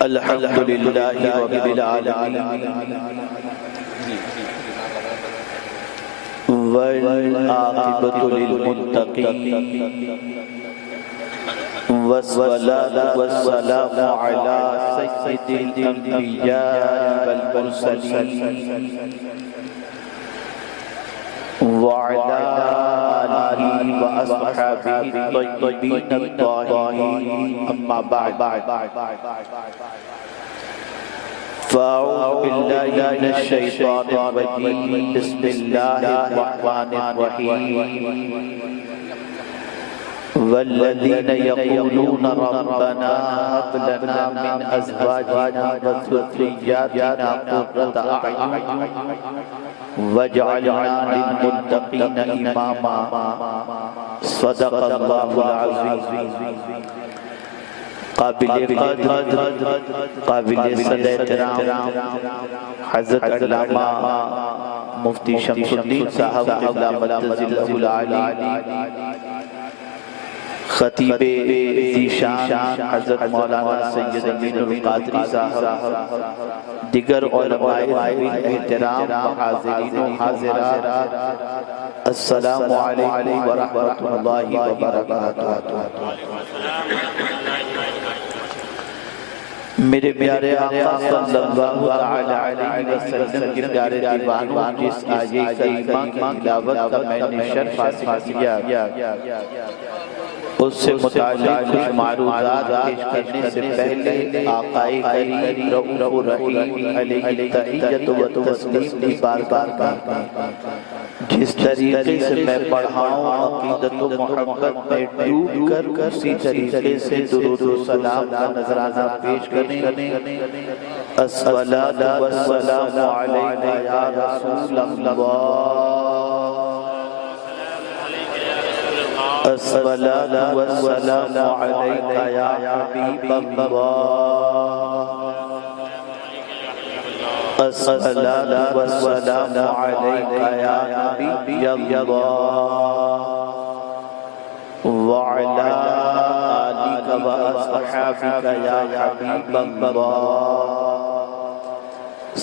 الحمد للہ رب العالمین والعاقبۃ للمتقین والصلاة والسلام علی سید الانبیاء والمرسلین وعلى آلہ وأصحابہ الطیبین الطاہرین اما بعد فأعوذ باللہ من الشیطان الرجیم بسم اللہ الرحمن الرحیم والذین یقولون ربنا هب لنا من ازواجنا وذرریاتنا قرۃ اعین واجعلنا للمتقین اماما صدق اللہ العظیم قابل قدر قابل صدر احترام حضرت علامہ مفتی شمس الدین صاحب قبلہ مدظلہ العالی خطیب ذیشان حضرت مولانا سید امین القادری صاحب دیگر علماء احترام حاضرین و حاضرات السلام علیکم ورحمۃ اللہ وبرکاتہ۔ میرے پیارے آقا صلی اللہ علیہ وسلم کے پیارے دیوانوں جس آیے کریمہ کی تلاوت کا میں نے شرف حاصل کیا اس سے متعلق کچھ معروضات پیش کرنے سے پہلے آقا کریم رؤوف رحیم علیہ تحیت و تسلیم کی بارگاہ جس طریقے سے میں پڑھا ہوں عقیدت و محبت میں ڈوب کر اسی طریقے سے درود و سلام کا نذرانہ پیش کریں۔ الصلاۃ والسلام علیک یا رسول اللہ، الصلاۃ والسلام علیک یا حبیب اللہ، الصلاۃ والسلام علیک یا نبی اللہ وعلی آلک واصحابک یا حبیب اللہ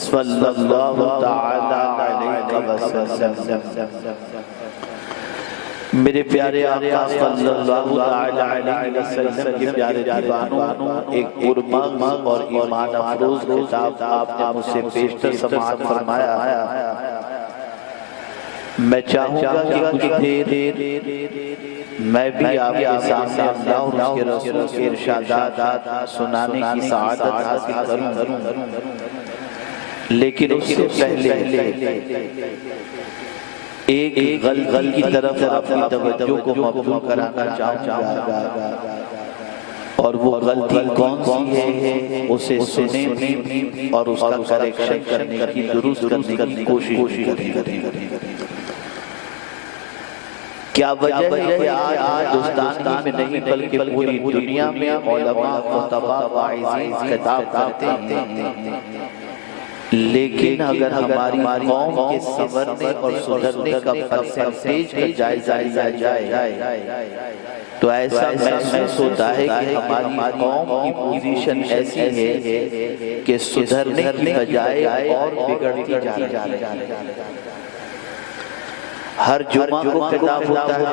صلی اللہ تعالی علیہ وسلم۔ میرے پیارے آقا صلی اللہ علیہ وسلم کے پیارے دیوانوں، ایک پرمغز اور ایمان افروز کتاب آپ نے مجھ سے پیشتر سماعت فرمایا۔ میں چاہوں گا کہ کچھ دیر میں بھی آپ کے سامنے اللہ اور اس کے رسول کے ارشادات سنانے کی سعادت حاصل کروں، لیکن اس سے پہلے ایک غلطی کی طرف اپنی توجہ کو مبذول کرانا چاہوں گا، اور وہ غلطی کون سی ہے اسے سنیں اور اس کا کریکشن کرنے کی، درست کرنے کی کوشش کریں۔ کیا وجہ ہے کہ آج ہندوستان میں نہیں بلکہ پوری دنیا میں علماء خطباء واعظین خطاب کرتے ہیں، لیکن اگر ہماری قوم کے سنورنے اور سدھرنے کا پرسنٹیج کا جائزہ لیا جائے تو ایسا محسوس ہوتا ہے کہ ہماری قوم کی پوزیشن ایسی ہے کہ سدھرنے کی بجائے اور بگڑتی جا رہی ہے۔ ہر جمعہ کو خطاب ہوتا ہے،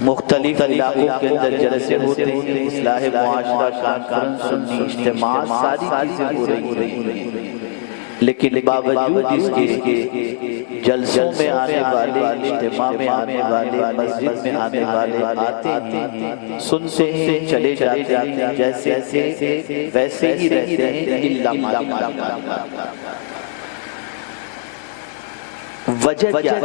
مختلف علاقوں کے اندر جلسے ہوتے ہیں، اصلاح معاشرہ کانفرنس، سنی اجتماع، ساری چیزیں ہو رہی ہیں، لیکن باوجود اس کے جلسوں میں آنے والے، اجتماع میں آنے والے، مسجد میں آنے والے آتے ہیں، سنتے ہیں، چلے جاتے ہیں، جیسے ویسے ہی رہتے ہیں، وجہ کیا؟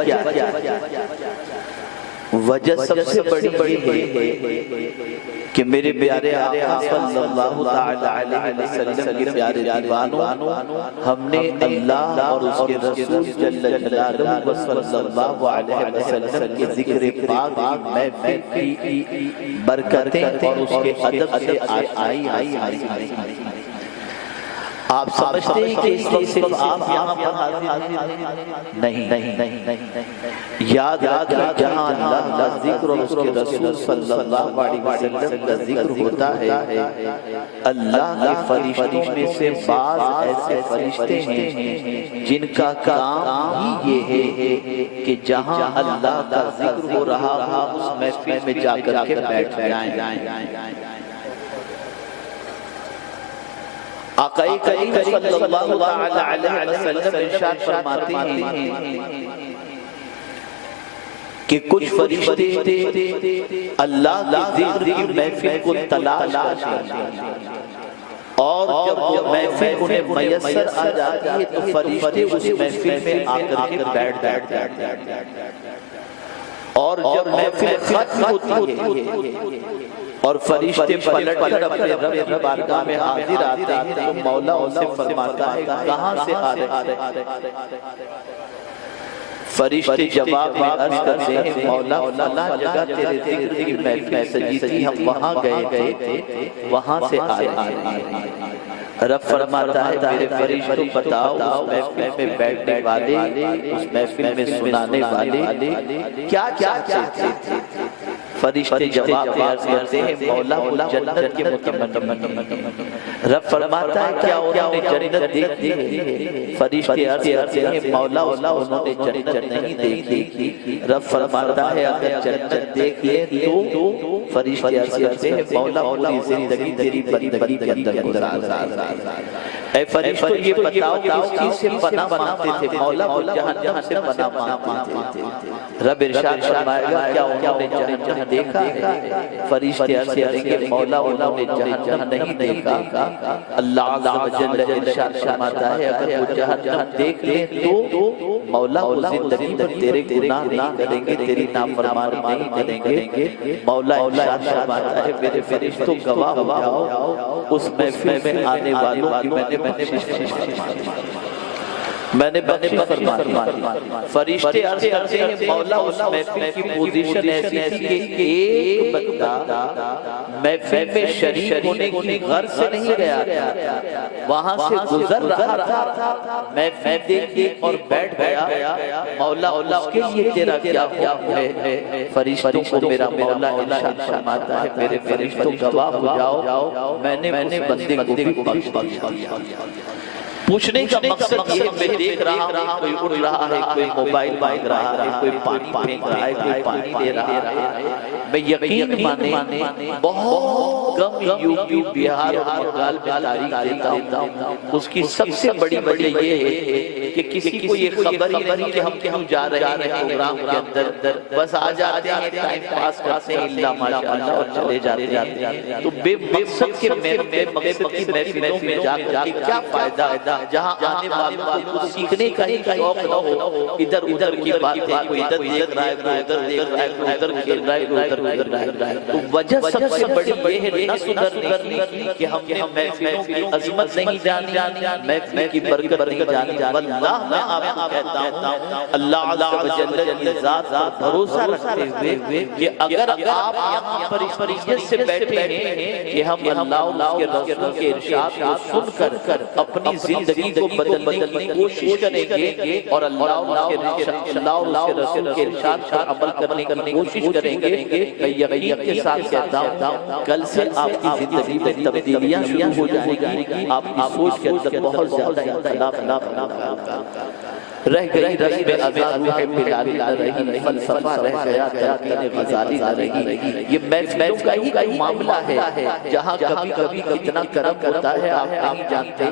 وجہ سب سے بڑی ہے کہ میرے پیارے آقا صلی اللہ علیہ وسلم کے پیارے دیوانوں، ہم نے اللہ اور اس کے رسول جل جلالہ صلی اللہ علیہ وسلم کے ذکر پاک کی محفل کی برکتیں اور اس کے ادب سے آئی آپ سمجھتے ہیں کہ اس لیے صرف آپ یہاں پر حاضر ہیں؟ نہیں، یاد رکھیں جہاں اللہ کا ذکر اور اس کے رسول صلی اللہ علیہ وسلم کا ذکر ہوتا ہے، اللہ کے فرشتوں میں سے بعض ایسے فرشتے ہیں جن کا کام ہی یہ ہے کہ جہاں اللہ کا ذکر ہو رہا ہو اس محفل میں جا کر کے بیٹھ جائیں۔ آقا کریم صلی اللہ علیہ وسلم ارشاد فرماتے ہیں کہ کچھ فرشتے اللہ کے ذکر کی محفل کو تلاش کرتے ہیں، اور جب وہ محفل انہیں میسر آ جاتی ہے تو فرشتے اس محفل میں آ کر کے بیٹھ جاتے ہیں، اور جب محفل ختم ہوتی ہے اور فرشتے پلٹ کر اپنے رب کی بارگاہ میں حاضر آتے ہیں تو مولا ان سے فرماتا ہے کہاں سے آ رہے ہیں؟ فرشتے جواب میں عرض کرتے ہیں مولا فلاں جگہ تیرے ذکر کی محفل سجی تھی، ہم وہاں گئے تھے، وہاں سے آ رہے ہیں۔ رب فرماتا ہے میرے فرشتوں بتاؤ اس محفل میں بیٹھنے والے، اس محفل میں سنانے والے کیا چاہتے تھے؟ فرشتے جواب میں عرض کرتے ہیں مولا وہ جنت کے متمنی۔ رب فرماتا ہے کیا انہوں نے جنت دیکھ لی؟ فرشتے عرض کرتے ہیں مولا انہوں نے جنت نہیں دیکھی۔ رب فرماتا ہے اگر جنت دیکھ لے تو فرشتے عرض کرتے ہیں مولا پوری زندگی تیری بندگی کے اندر گزار۔ اے فرشتوں یہ بتاؤ کہ اس چیز سے پناہ مانگتے تھے؟ مولا وہ جہنم سے پناہ مانگتے تھے۔ رب ارشاد فرمائے گا کیا انہوں نے جہنم دیکھا ہے؟ فرشتے عرض کریں گے مولا انہوں نے جہنم نہیں دیکھا۔ اللہ عز و جل ارشاد فرماتا ہے اگر وہ جہنم دیکھ لیں تو مولا وہ زندگی میں تیرے گناہ نہیں کریں گے، تیری نافرمانی نہیں کریں گے۔ مولا ارشاد فرماتا ہے میرے فرشتوں گواہ ہو جاؤ اس محفل میں آنے والوں کی میں نے بخشش فرمائی۔ فرشتے عرض کرتے ہیں مولا اس محفل کی پوزیشن ایسی تھی کہ ایک بندہ محفل میں شریک ہونے کی غرض سے نہیں گیا، وہاں سے گزر رہا تھا، محفل دیکھی اور بیٹھ گیا۔ مولا اس کے لیے تیرا کیا حکم ہے؟ فرشتوں کو میرا مولا ارشاد فرماتا ہے میرے فرشتوں گواہ ہو جاؤ میں نے اس بندے کو بھی بخش دیا۔ پوچھنے کا مقصد یہ میں دیکھ رہا ہوں کوئی اڑ رہا ہے، کوئی موبائل بائک رہا ہے، کوئی پانی پھینک رہا ہے، کوئی پانی دے رہا ہے، میں یقین مانے بہت کم یوپی بہار اور بنگال میں تاریخ دیتا ہوں۔ اس کی سب سے بڑی وجہ یہ ہے کہ کسی کو یہ خبر ہی نہیں کہ ہم کیوں جا رہے ہیں پروگرام کے اندر، بس آ جاتے ہیں ٹائم پاس کرتے ہیں اللہ ماشاءاللہ اور چلے جاتے ہیں۔ تو بے مقصد کے مقصد کی محفلوں میں جا کر کے کیا فائدہ ہے جہاں آنے والوں کو سیکھنے کا ہی شوق نہ ہو؟ ادھر ادھر کی باتیں، کوئی ادھر دیکھ رہا ہے، کوئی ادھر دیکھ رہا ہے، کوئی ادھر کھیل رہا ہے، کوئی ادھر کھیل رہا ہے۔ تو وجہ سب سے بڑی یہ ہے نہ سدھرنے کی کہ ہم نے محفلوں کی عظمت نہیں جانی، محفل کی برکت نہیں جانی۔ واللہ میں آپ کو کہتا ہوں اللہ عز و جل کی ذات پر بھروسہ رکھتے ہوئے کہ اگر آپ یہاں پر اس فریضت سے بیٹھے ہیں کہ ہم اللہ اور اس کے رسول کے ارشاد کو سن کر اپنی زندگی کو بدلنے کی کوشش کریں گے اور اللہ اور اس کے رسول کے ارشاد پر عمل کرنے کی کوشش کریں گے، میں یقین کے ساتھ کہتا ہوں کل سے آپ کی زندگی میں تبدیلیاں شروع ہو جائیں گی۔ آپ کی سوچ کے اندر بہت زیادہ انقلاب رہ گئی، رسم اذان محب بلالی نہ رہی، فلسفہ رہ گیا، تلقین غزالی نہ رہی۔ یہ محفلوں کا ہی معاملہ ہے جہاں کبھی کبھی کتنا کرم ہوتا ہے آپ نہیں جانتے۔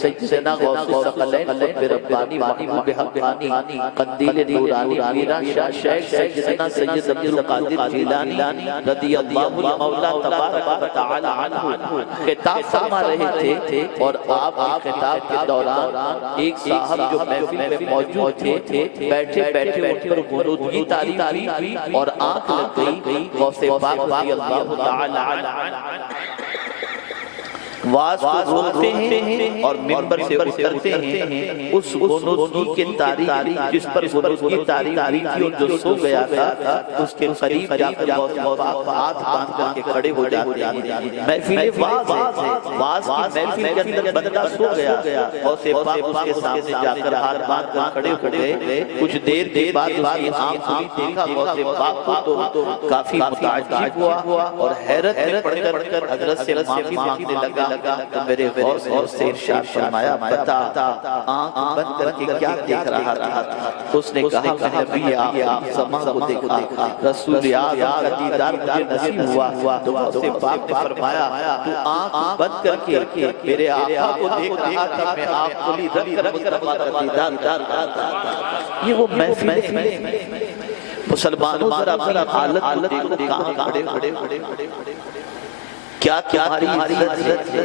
سیدنا غوث الثقلین قطب ربانی محبوب حقانی قندیل نورانی میران شاہ شیخ سیدنا سید عبد القادر جیلانی رضی اللہ مولا تبارک و تعالی عنہ خطاب فرما رہے تھے، اور آپ خطاب کے دوران ایک صاحب جو محفل میں موجود تھے بیٹھے بیٹھے ان پر غنودگی طاری ہوئی اور آنکھ لگ گئی غوث پاک رضی اللہ تعالی عنہ۔ واز کو روکتے ہیں اور منبر سے اترتے ہیں، اس غنودگی کے تاریخ جس پر غنودگی تاریخ ہوئی تھی اور جو سو گیا تھا اس کے قریب جا کر ہاتھ باندھ کر کے کھڑے ہو جاتے ہیں۔ محفل واز ہے، واز کی محفل کے اندر بندہ سو گیا، غوث پاک اس کے سامنے جا کر ہاتھ باندھ کر کھڑے ہو گئے۔ کچھ دیر کے بعد اس کی آنکھ کھلی، دیکھا غوث پاک کو تو کافی متعجب ہوا اور حیرت میں پڑ کر حضرت سے معافی مانگنے لگا تو میرے غور سے ارشاد فرمایا، بتا آنکھ بند کر کے کیا دیکھ رہا تھا؟ اس نے کہا کہ نبی آپ سما کو دیکھا، رسول اعظم کا دیدار مجھے نصیب ہوا۔ تو غوث پاک نے فرمایا تو آنکھ بند کر کے میرے آقا کو دیکھ رہا تھا، میں آپ کو لی رکھ کر مصطفیٰ کا دیدار کرتا تھا۔ یہ وہ محفل ہے۔ مسلمانوں ذرا حالت دیکھو، کہاں کھڑے کیا تمہاری عزت ہے،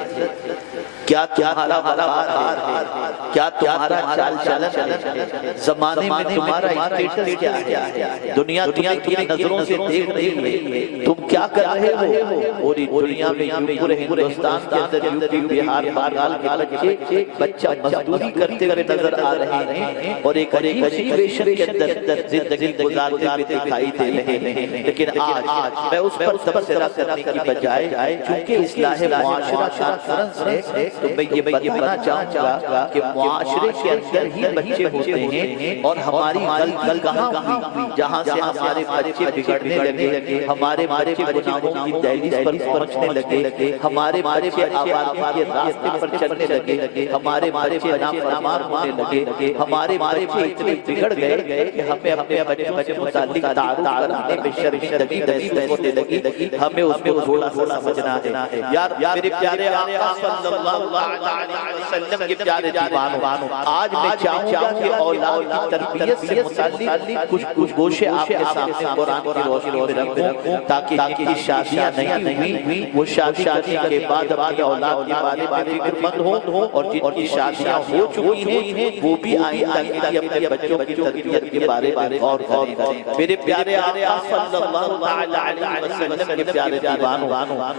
کیا تمہارا وقار ہے، کیا تمہارا چال چلن ہے، زمانے میں تمہارا اسٹیٹس کیا ہے، دنیا کی نظروں سے دیکھ رہی ہے، تم کیا کر رہے ہو؟ پوری دنیا میں پورے ہندوستان کے اندر یوپی بہار بنگال کے بچہ مزدوری کرتے ہوئے نظر آ رہے ہیں اور ایک عجیب سچویشن کے اندر زندگی گزارتے ہوئے دکھائی دے رہے ہیں۔ لیکن آج میں اس پر تبصرہ کرنے کی بجائے چونکہ اصلاح معاشرہ کانفرنس ہے تو میں یہ بتانا چاہوں گا کہ معاشرے کے اندر ہی بچے ہوتے ہیں اور ہماری غلطی کہاں ہوئی جہاں سے ہمارے بچے بگڑنے لگے، ہمارے بچے گناہوں کی دہلیز پر پہنچنے لگے، ہمارے بچے آبادی کے راستے پر چلنے لگے، ہمارے بچے نافرمان ہونے لگے، ہمارے بچے اتنے بگڑ گئے کہ ہمیں اپنے بچوں سے متعلق تعارف کرانے میں شرمندگی محسوس ہونے لگی۔ ہمیں اس کو تھوڑا سمجھنا ہے۔ یار میرے پیارے آقا صلی اللہ علیہ وسلم کے پیارے دیوانوں، آج میں چاہوں گا کہ اولاد کی تربیت سے متعلق کچھ گوشے آپ کے سامنے قرآن کی روشنی میں رکھوں تاکہ جن کی شادیاں نہیں ہوئی وہ شادی کے بعد اپنی اولاد کے بارے میں فکر مند ہوں اور جن کی شادیاں ہو چکی ہیں وہ بھی آئندہ اپنے بچوں کی تربیت کے بارے میں غور کریں۔ میرے پیارے آقا صلی اللہ علیہ وسلم کے پیارے دیوانوں،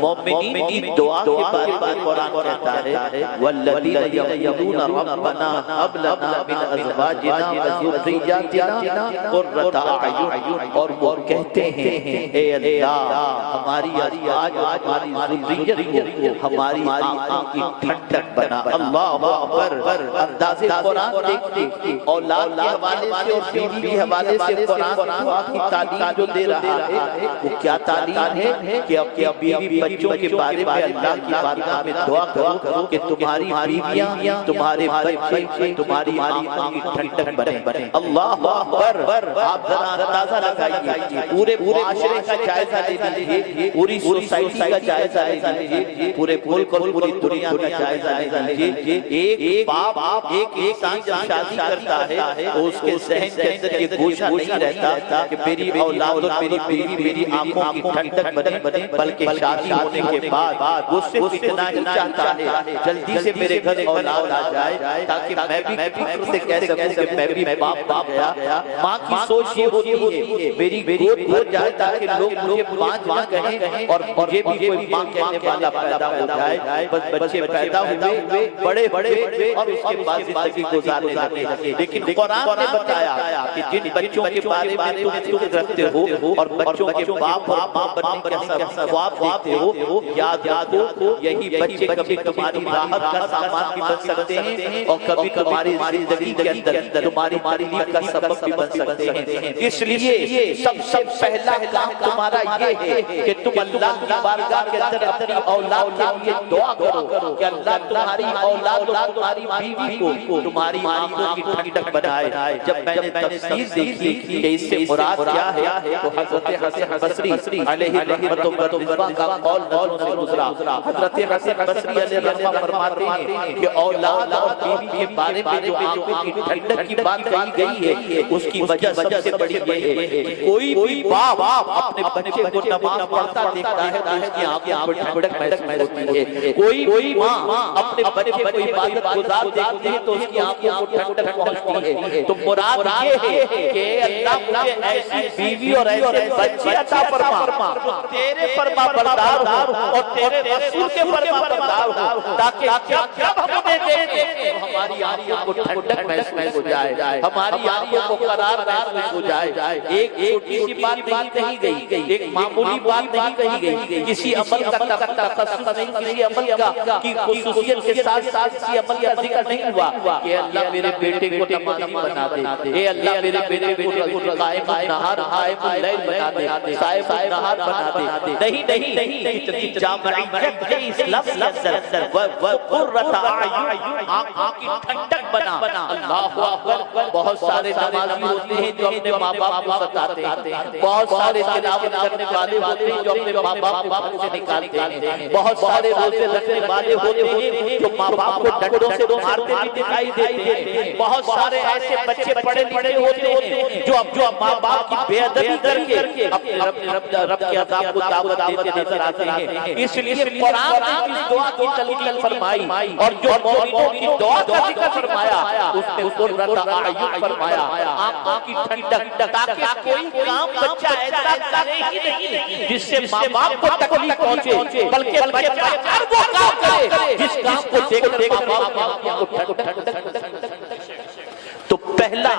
مومنین کی دعا کے بارے میں قرآن کہتا ہے والذین یقولون ربنا هب لنا من ازواجنا وذرياتنا قرۃ اعین، اور وہ کہتے ہیں اے اللہ ہماری ازواج ہماری ذریت کو ہماری آنکھوں کی ٹھنڈک بنا۔ اللہ اکبر۔ انداز قرآن دیکھتے اولاد کے حوالے سے اور بیوی کے حوالے سے قرآن دعا کی تعلیم جو دے رہا ہے وہ کیا تعلیم ہے کہ اپنی بیوی بچوں کے بارے میں اللہ کی بارگاہ میں دعا کرو کہ تمہاری بیویاں تمہارے بچے تمہاری آنکھوں کی ٹھنڈک بنے۔ اللہ اکبر۔ آپ ذرا اندازہ لگائیے، پورے معاشرے کا جائزہ لے لیجیے، پوری سوسائٹی کا جائزہ لے لیجیے، پورے ملک اور پوری دنیا کا جائزہ لے لیجیے۔ ایک باپ ایک انسان جب شادی کرتا ہے تو اس کے ذہن کے اندر یہ گوشہ نہیں رہتا کہ میری اولاد اور میری بیوی میری آنکھوں کی ٹھنڈک بنے، بلکہ شادی ہونے کے بعد وہ صرف اتنا ہی چاہتا ہے جلدی سے میرے گھر اولاد آ جائے تاکہ میں بھی فکر سے کہہ سکوں کہ میں بھی باپ گیا۔ ماں کی سوچ یہ ہوتی ہے میری گود بھر جائے تاکہ لوگ مجھے ماں کہیں اور مجھے بھی کوئی ماں کہنے والا پیدا ہو جائے۔ بس بچے پیدا ہوئے بڑے اور اس کے بعد زندگی گزارنے لگے۔ لیکن قرآن نے بتایا کہ جن بچوں کے بارے میں تم فکر رکھتے ہو اور بچوں کے باپ اور ماں بننے کا ثواب دیتے ہو، یاد رکھو یہی بچے کبھی تمہاری راحت کا سامان بھی بن سکتے ہیں اور کبھی تمہاری زندگی کے اندر تمہاری تکلیف کا سبب بھی بن سکتے ہیں۔ اس لیے سب سے پہلا کام تمہارا یہ ہے کہ تم اللہ کی بارگاہ کے اندر اپنی اولاد کے لیے دعا کرو کہ اللہ تمہاری اولاد اور تمہاری بیوی کو تمہاری آنکھوں کی ٹھنڈک بنائے۔ جب میں نے تفسیر دیکھی کہ اس سے مراد کیا ہے تو حضرت حسن بصری علیہ رحمت و رضوان کا قول نظروں سے گزرا۔ حضرت حسن بصری علیہ رحمت فرماتے ہیں کہ اولاد اور بیوی کے بارے میں جو آنکھوں کی ٹھنڈک کی بات کہی گئی ہے اس کی وجہ سب سے بڑی یہ ہے کہ کوئی بھی باپ اپنے بچے کو نہ نماز پڑھتا دیکھتا ہے تو اس کی آنکھوں کو ٹھنڈک محسوس ہوتی ہے. کوئی ماں اپنے بچے کو عبادت گزار دیکھتی ہے تو اس کی آنکھوں کو ٹھنڈک پہنچتی ہے. تو مراد یہ ہے کہ اللہ مجھے ایسی بیوی اور ایسے بچے عطا فرما تیرے فرما بردار ہوں اور تیرے رسول کے فرما بردار ہوں تاکہ جب ہم انہیں دیکھیں تو ہماری آنکھوں کو ٹھنڈک محسوس ہو جائے, ہماری آنکھوں کو قرار محسوس ہو جائے. ایک چھوٹی سی بات نہیں کہی گئی, ایک معمولی بات نہیں کہی گئی, کسی عمل کا تخصص نہیں, کسی عمل کا کی خصوصیت کے ساتھ ساتھ کسی عمل کا ذکر نہیں ہوا کہ اللہ میرے بیٹے کو نمازی بنا دے, اے اللہ میرے بیٹے کو قائم النہار قائم اللیل بنا دے, صائم النہار بنا دے. نہیں, اتنی جامعیت ہے اس لفظ اندر, وقرۃ اعین آنکھ کی ٹھنڈک بنا. اللہ اکبر. بہت سارے نمازی ہوتے ہیں جو اپنے ماں باپ کو ستاتے ہیں, بہت سارے تلاوت کرنے والے ہوتے ہیں جو اپنے ماں باپ کو گھر سے نکالتے ہیں, بہت سارے روزے رکھنے والے ہوتے ہیں جو ماں باپ کو ڈنڈوں سے مارتے بھی دکھائی دیتے ہیں, بہت سارے ایسے بچے پڑھے لکھے ہوتے ہیں جو ماں باپ کی بے ادبی کر کے اپنے رب کے عذاب کو دعوت دیتے نظر آتے ہیں. اس لیے قرآن نے اس دعا کی تلقین فرمائی اور جو مومنوں کی دعا کا ذکر فرمایا اس نے قرۃ اعین فرمایا, آنکھوں کی ٹھنڈک, تاکہ کوئی کام بچہ ایسا کرے ہی نہیں جس سے ماں باپ کو تکلیف پہنچے, بلکہ بچہ ہر وہ کام کرے جس کام کو دیکھ کر ماں باپ کو ٹھنڈک. تو پہلا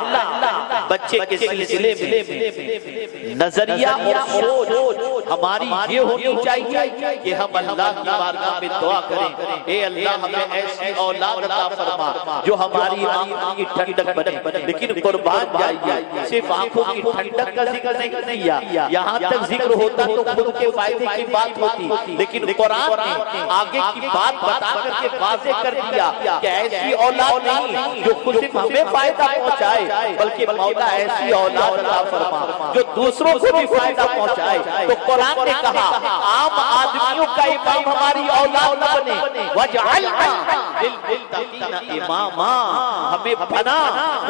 بچے کے سلسلے میں نظریہ اور سوچ ہماری یہ ہونی چاہیے کہ ہم اللہ کی بارگاہ میں دعا کریں, اے اللہ ہمیں ایسی اولاد عطا فرما جو ہماری آنکھوں کی ٹھنڈک بنے. لیکن قربان جائیے, صرف آنکھوں کی ٹھنڈک کا ذکر نہیں کیا, یہاں تک ذکر ہوتا تو خود کے فائدے کی بات ہوتی, لیکن قرآن نے آگے کی بات بتا کر کے واضح کر دیا کہ ایسی اولاد نہیں جو خود صرف ہمیں فائدہ پہنچائے, بلکہ مولا ایسی اولاد عطا فرما جو دوسروں کو بھی فائدہ پہنچائے. تو قرآن نے کہا عام آدمیوں کا امام ہماری اولاد نہ بنے, وَجْعَلْنَا لِلْمُتَّقِينَ إِمَامًا, ہمیں بنا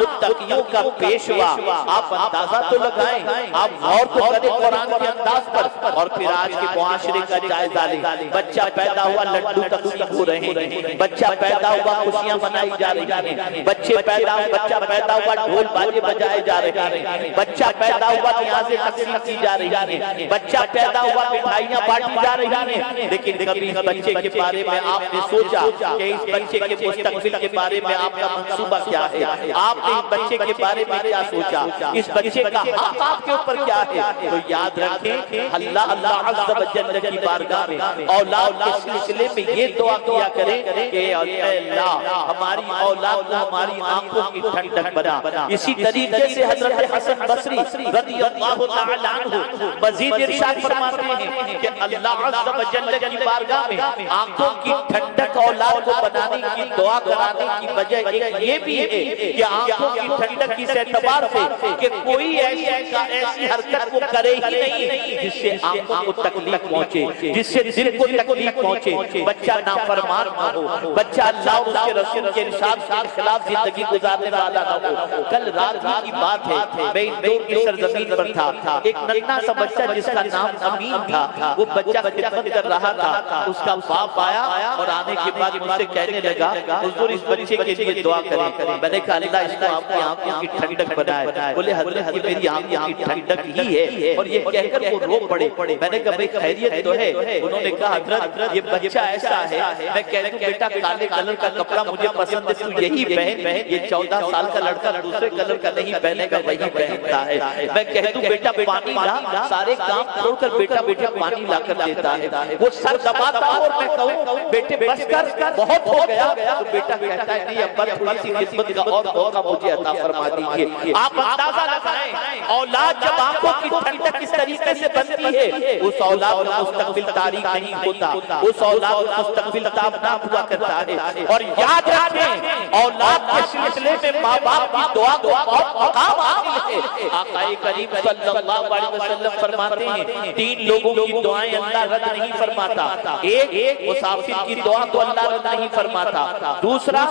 متقیوں کا پیشوا. آپ اندازہ تو لگائیں, آپ غور تو کریں قرآن کے انداز پر, اور پھر آج کے معاشرے کا جائزہ لیں. بچہ پیدا ہوا لڈو تقسیم ہو رہے ہیں, بچہ پیدا ہوا خوشیاں منائی جا رہی ہیں, بچہ پیدا ہوا ڈھول باجے بجائے جا رہے ہیں, بچہ پیدا ہوا نیازیں تقسیم کی جا رہی ہیں, بچہ پیدا ہوا مٹھائیاں بانٹی جا رہی ہیں. لیکن کبھی اس بچے کے بارے میں آپ نے سوچا کہ اس بچے کے مستقبل کے بارے میں آپ کا منصوبہ کیا ہے؟ آپ نے اس بچے کے بارے میں کیا سوچا؟ اس بچے کا حق آپ کے اوپر کیا ہے؟ تو یاد رکھیں اللہ عز و جل کی بارگاہ میں اولاد کے سلسلے میں یہ دعا کیا کریں کہ اے اللہ ہماری اولاد کو ہماری آنکھوں کی ٹھنڈک بنا. اسی طریقے سے حضرت حسن بصری رضی اللہ تعالی عنہ مزید ارشاد فرماتے ہیں کہ اللہ عز و جل کی بارگاہ میں آنکھوں کی ٹھنڈک اولاد کو بنانے کی دعا کرانے کی وجہ ایک یہ بھی ہے کہ آنکھوں کی ٹھنڈک اس اعتبار سے کہ کوئی ایسی حرکت وہ کرے ہی نہیں جس سے آنکھوں کو تکلیف پہنچے, جس سے دل کو تکلیف پہنچے. بچہ نافرمان نہ ہو, بچہ اللہ اور اس کے رسول کے ارشاد کے خلاف زندگی گزارنے والا نہ ہو. کل رات کی بات ہے, میں اندور کی سرزمین پر تھا, ایک ننھا سا بچہ جس کا نام امین تھا, وہ بچہ خدمت کر رہا تھا. اس کا باپ آیا اور آنے کے بعد مجھ سے کہنے لگا حضور اس بچے کے لیے دعا کریں. میں نے کہا اللہ اس کو آپ کی آنکھوں کی ٹھنڈک بنائے. بولے حضرت یہ میری آنکھوں کی ٹھنڈک ہی ہے, اور یہ کہہ کر وہ رو پڑے. میں نے کہا بھئی خیریت تو ہے؟ انہوں نے کہا حضرت یہ بچہ ایسا ہے, میں کہتا ہوں بیٹا کالے کلر کا کپڑا مجھے پسند ہے, تو یہی پہن. یہ 14 سال کا لڑکا دوسرے کلر کا نہیں پہنے گا, وہی پہنتا ہے. میں کہتا ہوں بیٹا پانی لا, سارے کام چھوڑ کر بیٹا پانی لا کر دیتا ہے. وہ سر دباتا اور میں کہوں بیٹے بس کر, بہت ہو گیا. تو بیٹا کہتا ہے نہیں ابا تھوڑی سی خدمت کا اور موقع مجھے عطا فرما دیجیے. آپ اندازہ لگائیں اولاد جب آنکھوں کی ٹھنڈک اس طریقے سے بنتی ہے, اس اولاد کا مستقبل تاریک نہیں ہوتا, اس اولاد کا مستقبل تابناک ہوا کرتا ہے. اور یاد رکھیں اولاد کے سلسلے میں ماں باپ کی دعا کو بہت مقام حاصل ہے. آقا کریم صلی اللہ علیہ وسلم فرماتے ہیں تین لوگوں کی دعائیں اللہ رد نہیں فرماتا. ایک مسافر کی دعا کو اللہ رد نہیں فرماتا, دوسرا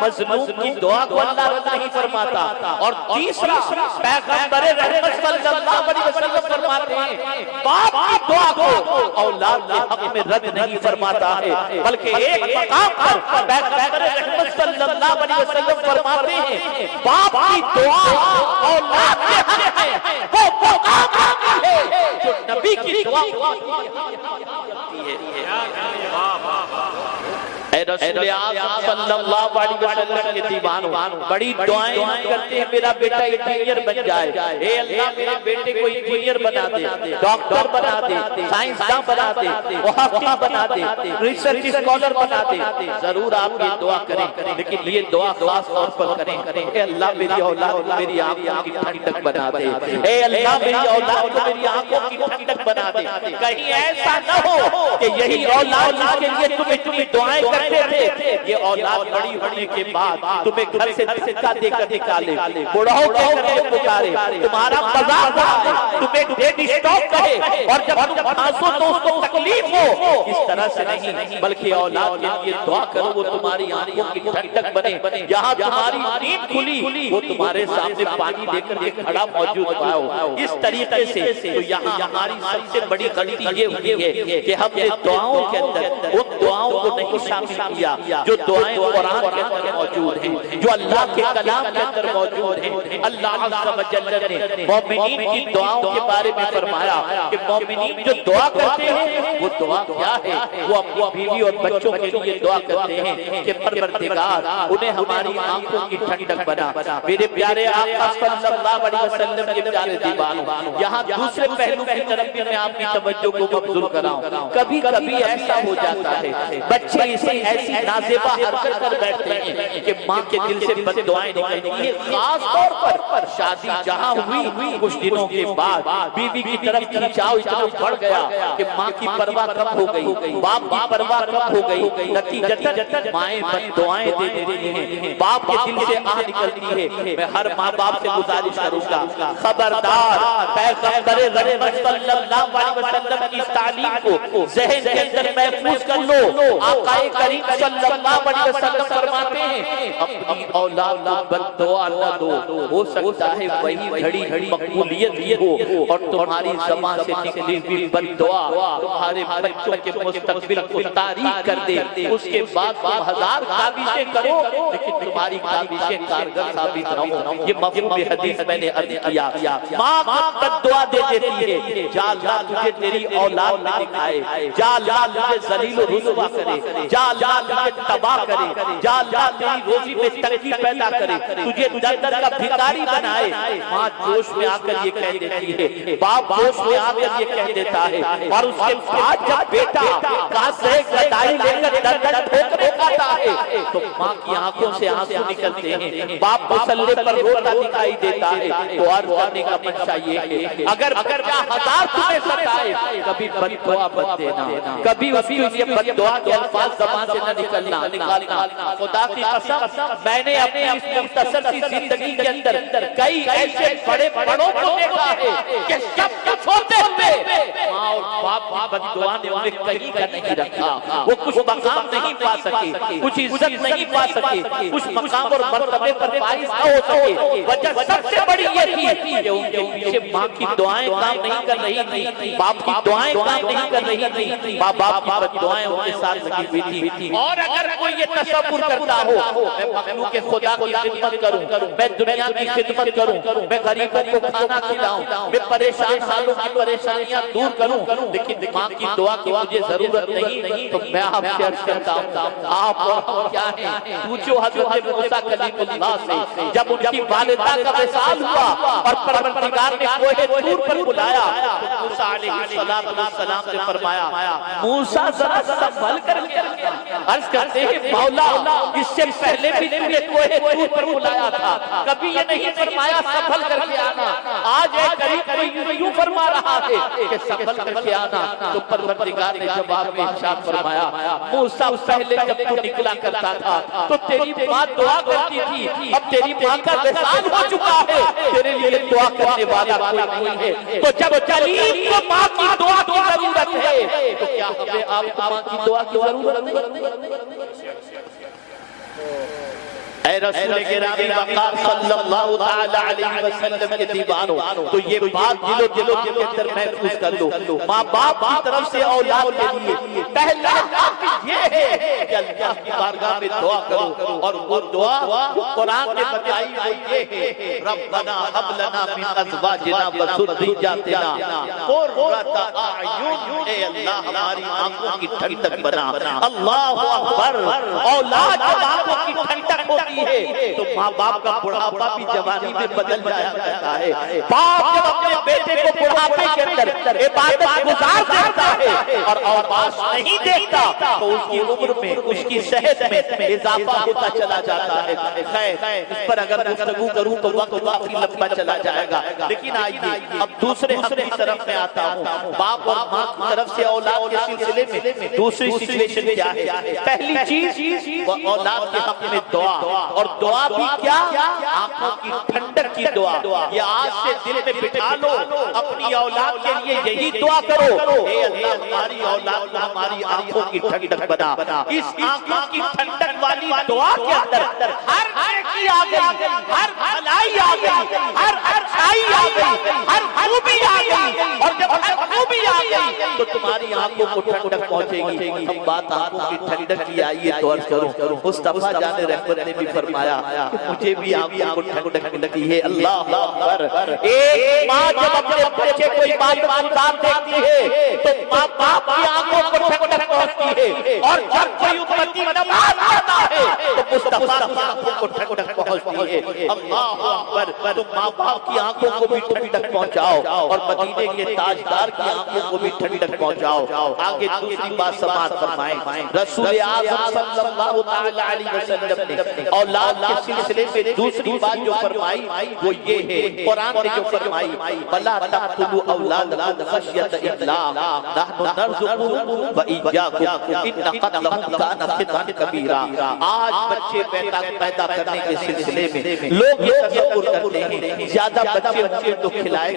مظلوم کی دعا کو اللہ رد نہیں فرماتا, اور تیسرا پیغمبر رحمت صلی اللہ علیہ وسلم فرماتے ہیں باپ کی دعا کو اولاد کے حق میں رد نہیں فرماتا ہے, بلکہ ایک مقام پر پیغمبر رحمت صلی اللہ علیہ وسلم فرماتے ہیں باپ کی دعا اولاد کے حق میں وہ مقام آتی ہے جو نبی کی دعا ہوتی ہے. اے رسول اعظم صلی اللہ علیہ وسلم کے دیوانوں, بڑی دعائیں کرتے ہیں میرا بیٹا انجینئر بن جائے, اے اللہ میرے بیٹے کو انجینئر بنا دے, ڈاکٹر بنا دے, سائنسداں بنا دے, محقق بنا دے, ریسرچ اسکالر بنا دے. ضرور آپ یہ دعا کریں, لیکن یہ دعا خاص طور پر کریں اے اللہ میری اولاد میری آنکھوں کی ٹھنڈک بنا دے, اے اللہ میری اولاد میری آنکھوں کی ٹھنڈک بنا دے. کہیں ایسا نہ ہو کہ یہی اولاد جس کے لیے تم اتنی دعائیں کرتے تھے, یہ اولاد بڑی ہونے کے بعد تمہیں گھر سے دھکا دے کر نکالے, بڑھاؤ کہہ کر کے پکارے, تمہارا مذاق اڑائے, تمہیں ڈیڈی اسٹاپ کہے, اور جب تم پھانسو تو اس کو تکلیف ہو. اس طرح سے نہیں, بلکہ اولاد کے لیے دعا کرو وہ تمہاری آنکھوں کی ٹھنڈک بنے, یہاں تمہاری نیند کھلی وہ تمہارے سامنے پانی دے کر کے کھڑا موجود ہو. اس طریقے سے تو یہاں ہماری سب سے بڑی غلطی یہ ہوئی ہے کہ ہم نے دعاؤں کے اندر ان دعاؤں کو نہیں شامل کیا جو دعائیں قرآن کے اندر موجود ہیں, جو اللہ کے کلام کے اندر موجود ہیں. اللہ عز و جل نے مومنین کی دعاؤں کے بارے میں فرمایا کہ مومنین جو دعا کرتے ہیں وہ دعا کیا ہے, وہ اپنی بیوی اور بچوں کے لیے دعا کرتے ہیں کہ پروردگار انہیں ہماری آنکھوں کی ٹھنڈک بنا. میرے پیارے آقا صلی اللہ علیہ وسلم کے پیارے دیوانوں, یہاں دوسرے پہلو کی طرف بھی میں آپ کی توجہ کو مبذول کراؤں. کبھی کبھی ایسا ہو جاتا ہے بچے اسے ایسی نازیبہ حرکت کر بیٹھتے ہیں کہ ماں کے دل سے بد دعائیں نکلتی ہیں. خاص طور پر شادی جہاں ہوئی کچھ دنوں کے بعد بیوی کی طرف کھینچاؤ اتنا بڑھ گیا کہ ماں کی پرواہ کم ہو گئی, باپ کی پرواہ کم ہو گئی. نتیجتاً مائیں بد دعائیں دے دیتی ہیں, باپ کے دل سے آہ نکلتی ہے. میں ہر ماں باپ سے گزارش کروں گا, خبردار پیغمبر رحمت صلی اللہ علیہ وسلم کی تعلیم کو ذہن کے اندر محفوظ کر لو. آقا کریم صلی اللہ علیہ وسلم فرماتے ہیں اپنی اولاد کو بد دعا نہ دو, ہو سکتا ہے وہی گھڑی مقبولیت ہو اور تمہاری زبان سے نکلی ہوئی بد دعا تمہارے بچوں کے مستقبل کو تاریک کر دے. اس کے بعد تم ہزار کاوشیں کرو لیکن تمہاری کاوشیں کارگر ثابت نہ ہوں. یہ مفہوم حدیث میں نے عرض کیا. ماں بد دعا دے دیتی ہے, جا اللہ تجھے تیری اولاد نہ دکھائے, جا اللہ تجھے ذلیل و رسوا کرے, جا اللہ تجھے تباہ کرے, جا اللہ تیری روزی میں تنگی پیدا کرے, تجھے جنت کا بھکاری بنائے. ماں جوش میں آ کر یہ کہہ دیتی ہے, باپ جوش میں آ کر یہ کہہ دیتا ہے, اور اس کے بعد جب بیٹا کاس سے گدائی لے کر در در ٹھوکرے کھاتا ہے تو ماں کی آنکھوں سے آنسو نکلتے ہیں, باپ مصلے پر روتا دکھائی دیتا ہے. تو عرض کرنے کا منشا یہ ہے اگر ہزار تمہیں ستائے کبھی بد دعا مت دینا, کبھی اس کے لیے بد دعا کے الفاظ زبان سے نہ نکالنا. خدا کی قسم میں نے اپنی اس مختصر سی زندگی کے اندر کئی ایسے بڑے بڑوں کو دیکھا ہے کہ سب کچھ ہوتے ہوئے ماں اور باپ کی بد دعا نے انہیں کہیں کا نہیں رکھا. وہ کچھ مقام نہیں پا سکے, کچھ عزت نہیں پا سکے, کچھ مقام اور مرتبے پر فائز نہ ہو سکے. وجہ سب سے بڑی یہ تھی کہ ان کے پیچھے ماں کی دعائیں کام نہیں کر رہی تھی, باپ کی دعائیں کام نہیں کر رہی تھی, باپ کی بد دعائیں ان کے ساتھ لگی ہوئی تھی. اور اگر کوئی یہ تصور کرتا ہو میں مخلوق خدا کی خدمت کروں, میں دنیا کی خدمت کروں, میں غریبوں کو کھانا کھلاؤں, میں پریشان حالوں کی پریشانیاں دور کروں, لیکن ماں کی دعا کی مجھے ضرورت نہیں, تو میں آپ سے عرض کرتا ہوں آپ اور کیا ہیں. پوچھو حضرت موسیٰ کلیم اللہ سے جب ان کی والدہ کا وصال ہوا اور پروردگار نے کوہ طور پر بلایا تو موسیٰ علیہ السلام سے فرمایا موسیٰ ذرا سنبھل کر عرض کرتے ہیں مولا اس سے پہلے بھی تم نے کوہ طور پر بلایا تھا، کبھی یہ نہیں فرمایا سنبھل کر کے آنا، آج اے قریب کوئی یوں فرما رہا ہے کہ سنبھل کر کے آنا۔ تو پروردگار نے جواب میں ارشاد فرمایا موسیٰ پہلے جب تو نکلا کرتا تھا تو تیری ماں دعا کرتی تھی، اب تیری ماں کا وصال ہو چکا ہے، تیرے لیے دعا کرنے والا کوئی نہیں ہے۔ تو جب جلیل کو ماں کی دعا کی ضرورت ہے تو کیا ہمیں آپ کو ماں کی دعا کی ضرورت نہیں؟ اے رسول گرامی وقار صلی اللہ تعالی علیہ وسلم کے دیوانوں، تو یہ بات دل کے اندر محفوظ کر لو، ماں باپ کی طرف سے اولاد کے لیے پہلا حق یہ ہے کہ اللہ کی بارگاہ میں دعا کرو، اور وہ دعا قرآن نے بتائی وہ یہ ہے ربنا ہب لنا من ازواجنا وذریاتنا قرۃ اعین، اے اللہ ہماری آنکھوں کی ٹھنڈک بنا۔ اللہ اکبر، اولاد جب آنکھوں کی ٹھنڈک ہوتی ہے تو ماں باپ کا بڑھاپا بھی جوانی میں بدل جایا کرتا ہے۔ باپ جب اپنے بیٹے کو بڑھاپے کے اندر عبادت گزار دیتا ہے اور اوقات نہیں دیتا تو اس کی عمر میں، اس کی صحت میں اضافہ ہوتا چلا جاتا ہے۔ خیر اس پر اگر گفتگو کروں تو وقت کافی لمبا چلا جائے گا، لیکن آئیے اب دوسرے حق کی طرف میں آتا ہوں۔ باپ اور ماں کی طرف سے اولاد کے سلسلے میں دوسری سچویشن کیا ہے؟ پہلی چیز اولاد کے حق میں دعا، اور دعا بھی کیا؟ آنکھوں کی ٹھنڈک کی دعا۔ یہ آج سے دل میں بٹھا لو، اپنی اولاد کے لیے یہی دعا کرو، اے اللہ ہماری اولاد کو ہماری آنکھوں کی ٹھنڈک بنا۔ اس آنکھوں کی ٹھنڈک والی دعا کے اندر ہر نیکی آ گئی، ہر بھلائی آ گئی، ہر اچھائی آ گئی، ہر خوبی آ گئی، اور جب ہر خوبی آ گئی تو تمہاری آنکھوں کو ٹھنڈک پہنچے گی۔ ہم بات آنکھوں کی ٹھنڈک کی آئیے تو عرض کروں، مصطفیٰ جان رحمت نے بھی فرمایا مجھے بھی آنکھوں کو ٹھنڈک لگی ہے۔ اللہ اکبر، ایک ماں جب اپنے بچے کو عبادت گزار دیکھتی ہے تو ماں باپ کی آنکھوں کو ٹھنڈک پہنچتی ہے، اور جب کوئی امتی نماز پڑھتا ہے تو مصطفیٰ کی آنکھوں کو ٹھنڈک پہنچتی ہے۔ اللہ اکبر، تو ماں باپ کی آنکھوں کو بھی ٹھنڈک پہنچاؤ اور مدینے کے تاجدار کی آنکھوں کو بھی ٹھنڈک پہنچاؤ۔ آگے دوسری بات سماعت فرمائیں، رسول اعظم صلی اللہ تعالی علیہ وسلم نے اولاد کے سلسلے میں دوسری بات جو فرمائی وہ یہ ہے، قرآن نے جو فرمائی وَلَا تَقْتُلُوا أَوْلَادَكُمْ خَشْيَةَ إِمْلَاقٍ نَحْنُ نَرْزُقُهُمْ وَإِيَّاكُمْ إِنَّ قَتْلَهُمْ كَانَ خِطْئًا كَبِيرًا۔ آج بچے پیدا کرنے کے سلسلے میں لوگ یہ تصور کرتے ہیں زیادہ بچے تو کھلائیں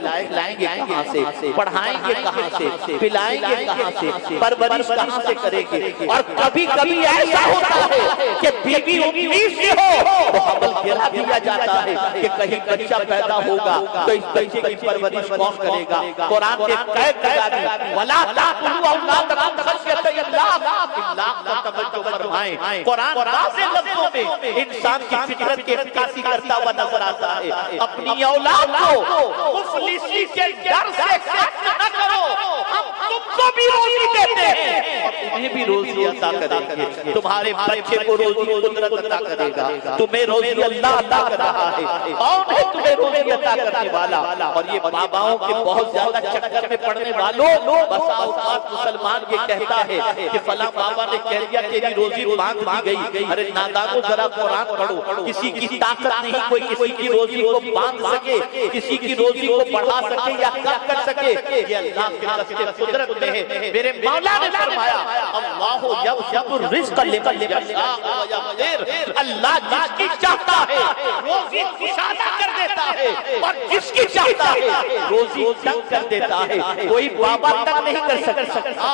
گے کہاں سے، پڑھائیں گے کہاں سے، پلائیں گے کہاں سے، پرورش کہاں سے کریں گے، اور کبھی کبھی ایسا ہوتا ہے کہ بیوی امید سے ہو تو حمل گرا دیا جاتا ہے کہ کہیں بچہ پیدا ہوگا تو اس بچے کی پرورش کون کرے گا۔ قرآن نے قید لگا دی وَلَا تَقْتُلُوا أَوْلَادَكُمْ خَشْيَةَ إِمْلَاقٍ، املاق کا توجہ فرمائیں۔ قرآن واضح لفظوں میں انسان کی فطرت کی عکاسی کرتا ہوا نظر آتا ہے۔ اپنی اولاد کو مفلسی کے ڈر سے ختم نہ کرو، ہم تم کو بھی روزی دیتے ہیں اور تمہیں بھی روزی عطا کریں گے، تمہارے بچے کو روزی قدرت عطا کرے گا، تمہیں روزی اللہ عطا کر رہا ہے۔ کون ہے تمہیں روزی عطا کرنے والا؟ اور یہ باباؤں کے بہت زیادہ چکر میں پڑنے والوں، بس اوقات مسلمان یہ کہتا ہے کہ فلاں بابا نے کہہ دیا تیری روزی باندھ دی گئی۔ ارے نادانو ذرا قرآن پڑھو، کسی کی طاقت نہیں کوئی کسی کی روزی کو باندھ سکے، کسی کی روزی کو بڑھا سکے یا کم کر سکے، یہ اللہ کے دست قدرت میں ہے۔ میرے مولا نے فرمایا اللہ یبسط الرزق لمن یشاء ویقدر، اللہ جس کی چاہتا ہے روزی کشادہ کر دیتا ہے اور جس کی چاہتا ہے روزی تنگ کر دیتا ہے۔ کوئی بابا تنگ نہیں کر سکتا۔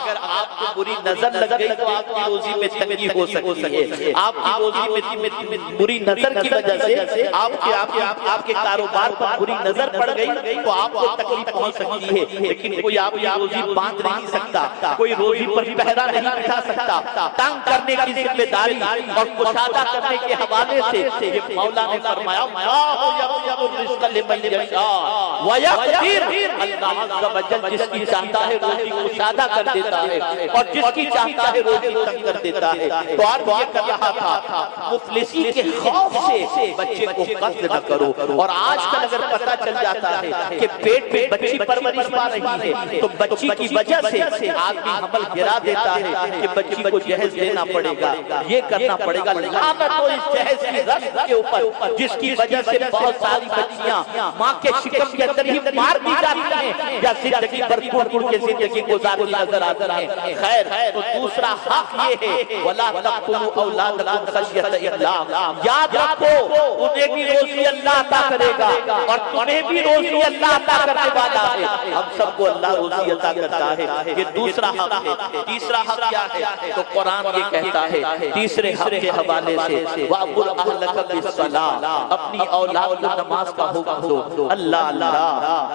اگر آپ کو بری نظر لگ گئی تو آپ کی روزی میں تنگی ہو سکتی ہے، آپ کی روزی میں بری نظر کی وجہ سے آپ کے کاروبار پر بری نظر پڑ گئی تو آپ کو تکلیف پہنچ سکتی ہے، لیکن کوئی آپ کی روزی باندھ نہیں سکتا، کوئی روزی پر پہرا نہیں بٹھا سکتا۔ تنگ کرنے کی ذمہ داری اور کشادہ کرنے کے حوالے سے یہ مولا نے فرمایا اللہ یبسط الرزق لمن یشاء ویقدر، اللہ عز و جل جس کی چاہتا ہے روزی کشادہ کر دیتا ہے اور جس کی چاہتا ہے روزی تنگ کر دیتا ہے۔ تو آج یہ کر رہا تھا مفلسی کے خوف سے بچے کو قتل نہ کرو، اور آج کل اگر پتہ چل جاتا ہے کہ پیٹ میں بچی پرورش پا رہی ہے تو بچی کی وجہ سے آدمی حمل گرا دیتا ہے کہ بچی کو جہیز دینا پڑے گا، یہ کرنا پڑے گا۔ لعنت ہو اس جہیز کی رسم کے اوپر جس کی وجہ سے بہت ساری بچیاں ماں کے شکم کے اندر ہی مار دی جاتی ہیں یا زندگی بھر کڑ کے زندگی گزارتی نظر آتی ہیں۔ خیر، تو دوسرا حق یہ ہے وَلَا تَقْتُلُوا أَوْلَادَكُمْ خَشْيَةَ إِمْلَاقٍ، یاد رکھو انہیں بھی روزی اللہ عطا کرے گا اور تمہیں بھی روزی اللہ عطا کرنے والا ہے۔ ہم سب کو اللہ روزی عطا کرتا ہے، یہ دوسرا حق ہے۔ تیسرا حق کیا ہے؟ تو قرآن یہ کہتا ہے تیسرے حق کے حوالے سے وَأْمُرْ أَهْلَكَ بِالصَّلَاةِ، اپنی اولاد کو نماز کا حکم دو۔ اللہ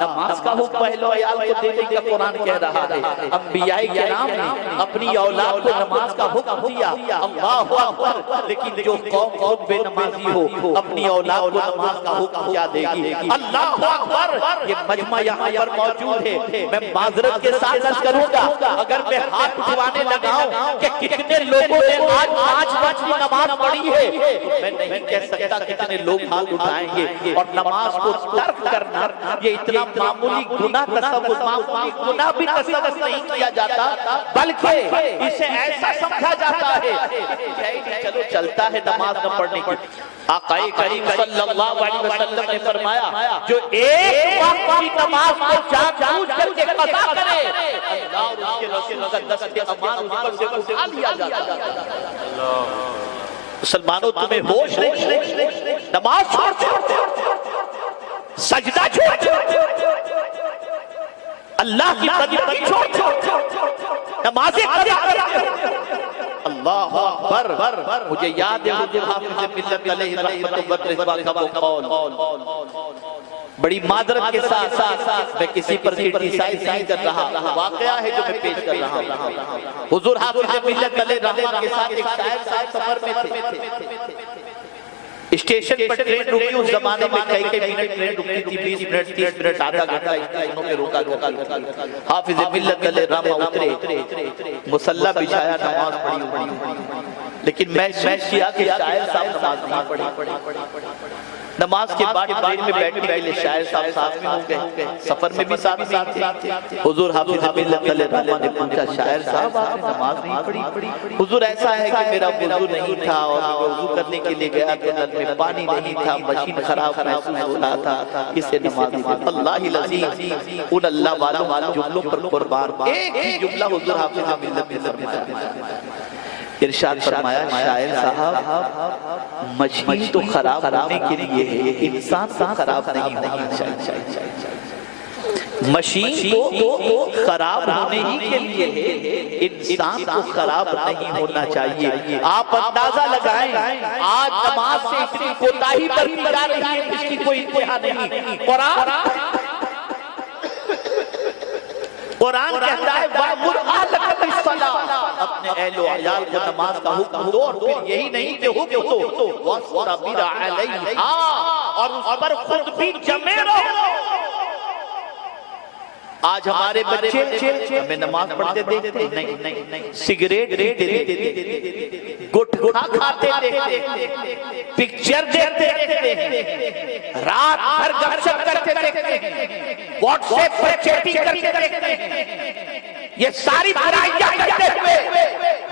نماز کا حکم اہل و عیال کو دینے کا قرآن کہہ رہا ہے۔ انبیاء کرام نے اپنی اولاد کو نماز کا حکم دیا، اللہ اکبر، لیکن جو قوم بے نمازی ہو اپنی اولاد کو نماز کا حکم کیا دے گی؟ اللہ اکبر۔ یہ مجمع یہاں پر موجود ہے، میں معذرت کے ساتھ عرض کروں گا اگر میں ہاتھ اٹھوانے لگاؤں کہ کتنے لوگوں نے آج 5 وقت کی نماز پڑھی ہے تو میں نہیں کہہ سکتا کتنے لوگ ہاتھ اٹھائیں گے۔ اور نماز کو ترک کرنا یہ اتنا معمولی گناہ گناہ بھی تصور نہیں کیا جاتا، بلکہ اسے ایسا سمجھا جاتا ہے چلو چلتا ہے نماز نہ پڑھنے کی۔ آقا کریم صلی اللہ علیہ وسلم نے فرمایا جو ایک وقت کی نماز کو جان بوجھ کر کے قضا کرے اللہ اور اس کے رسول کا دست امان اس پر سے اٹھا لیا جاتا ہے۔ مسلمانوں تمہیں ہوش نہیں، نماز چھوڑ، سجدہ چھوڑ، اللہ کی بندگی چھوڑ، نمازیں قضا کر۔ اللہ اکبر۔ مجھے یاد ہے حضور حافظ ملت علیہ رحمت و رضوان کا وہ قول، بڑی معذرت کے ساتھ میں کسی پر کرٹیسائز نہیں کر رہا، واقعہ ہے جو میں پیش کر رہا ہوں۔ حضور حافظ ملت علیہ رحمت کے ساتھ ایک شاعر صاحب سفر میں تھے، اسٹیشن پر ٹرین رکی، اس زمانے میں کئی منٹ ٹرین رکتی تھی، 20 منٹ 30 منٹ آدھا گھنٹہ اتنوں میں روکا۔ حافظ ملت علیہ رحمت اترے، مصلی بچھایا، نماز پڑھی، لیکن میں کیا کہ شاعر صاحب نماز نہیں پڑھی۔ نماز کے بعد ٹرین میں بیٹھنے کے لیے شاعر صاحب ساتھ میں ہو گئے، سفر میں بھی ساتھ تھے۔ حضور حافظ ملت علیہ رحمت نے پوچھا شاعر صاحب آپ نے نماز نہیں پڑھی؟ حضور ایسا ہے کہ میرا وضو نہیں تھا اور وضو کرنے کے لیے گیا تو نل میں پانی نہیں تھا، مشین خراب محسوس ہو رہا تھا، کسے نماز نہیں؟ اللہ العظیم ان اللہ والوں جملوں پر قربان، ایک ہی جملہ حضور حافظ ملت نے فرمایا، ارشاد فرمایا شاعر صاحب مشین تو خراب ہونے کے لیے ہے، انسان تو خراب نہیں ہونا چاہیے۔ مشین تو خراب ہونے ہی کے لیے ہے، انسان کو خراب نہیں ہونا چاہیے۔ آپ اندازہ لگائیں آج نماز سے اتنی کوتاہی برتی جا رہی ہے اس کی کوئی انتہا نہیں۔ قرآن کہتا ہے وَأْمُرْ أَهْلَكَ بِالصَّلَاةِ، اپنے اہل و عیال کو نماز کا حکم دو، اور پھر یہی نہیں کہ حکم دو وَاصْطَبِرْ عَلَيْهَا، اور اس پر خود بھی جمے رہو۔ آج ہمارے بچے ہمیں نماز پڑھتے دیکھتے نہیں، سگریٹ دیکھتے، گٹکا کھاتے دیکھتے، پکچر دیکھتے، رات بھر گپ شپ کرتے دیکھتے، واٹس ایپ پر چیٹنگ کرتے دیکھتے، یہ ساری برائیاں کرتے ہوئے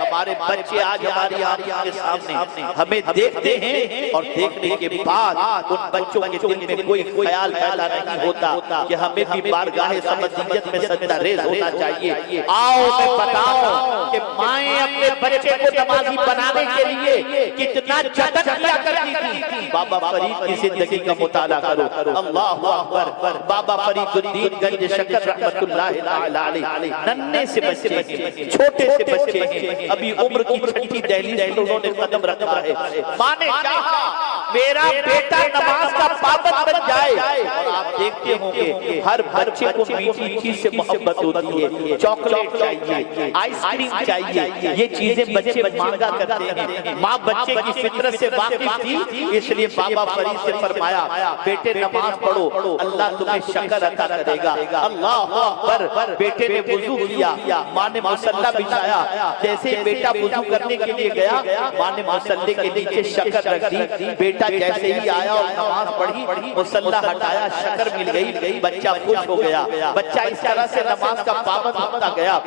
ہمارے بچے آج ہماری آنکھوں کے سامنے ہمیں دیکھتے ہیں، اور دیکھنے کے بعد ان بچوں کے دل میں کوئی خیال پیدا نہیں ہوتا کہ ہمیں بھی بارگاہ سمجھیت میں سجدہ ریز ہونا چاہیے۔ آؤ میں بتاؤں کہ مائیں اپنے بچے کو نمازی بنانے کے لیے کتنا جتن کیا کرتی تھی۔ بابا فرید کی زندگی کا مطالعہ کرو، اللہ اکبر۔ بابا فرید الدین گنج شکر رحمت اللہ علیہ ننے سے بچے ہیں، چھوٹے سے بچے ہیں، ابھی عمر کی چھٹی دہلیز پر انہوں نے قدم رکھا ہے۔ ماں نے چاہا میرا بیٹا نماز کا پابند بن جائے، اور آپ دیکھتے ہوں گے ہر بچے کو میٹھی چیز سے محبت ہوتی ہے، چاکلیٹ چاہیے، آئس کریم چاہیے، یہ چیزیں بچے مانگا کرتے ہیں۔ ماں بچے کی فطرت سے واقف تھی، اس لیے بابا فرید سے فرمایا بیٹے نماز پڑھو اللہ تمہیں شکر عطا کرے گا۔ اللہ اکبر، بیٹے نے وضو کیا، ماں نے مصلی بچھایا، جیسے بیٹا وضو کرنے کے لیے گیا ماں نے مصلی کے نیچے شکر رکھ دی، بیٹا جیسے ہی آیا اور نماز پڑھی مصلی ہٹایا، شکر مل گئی، بچہ خوش ہو گیا، بچہ اس طرح سے نماز کا پابند ہوتا گیا۔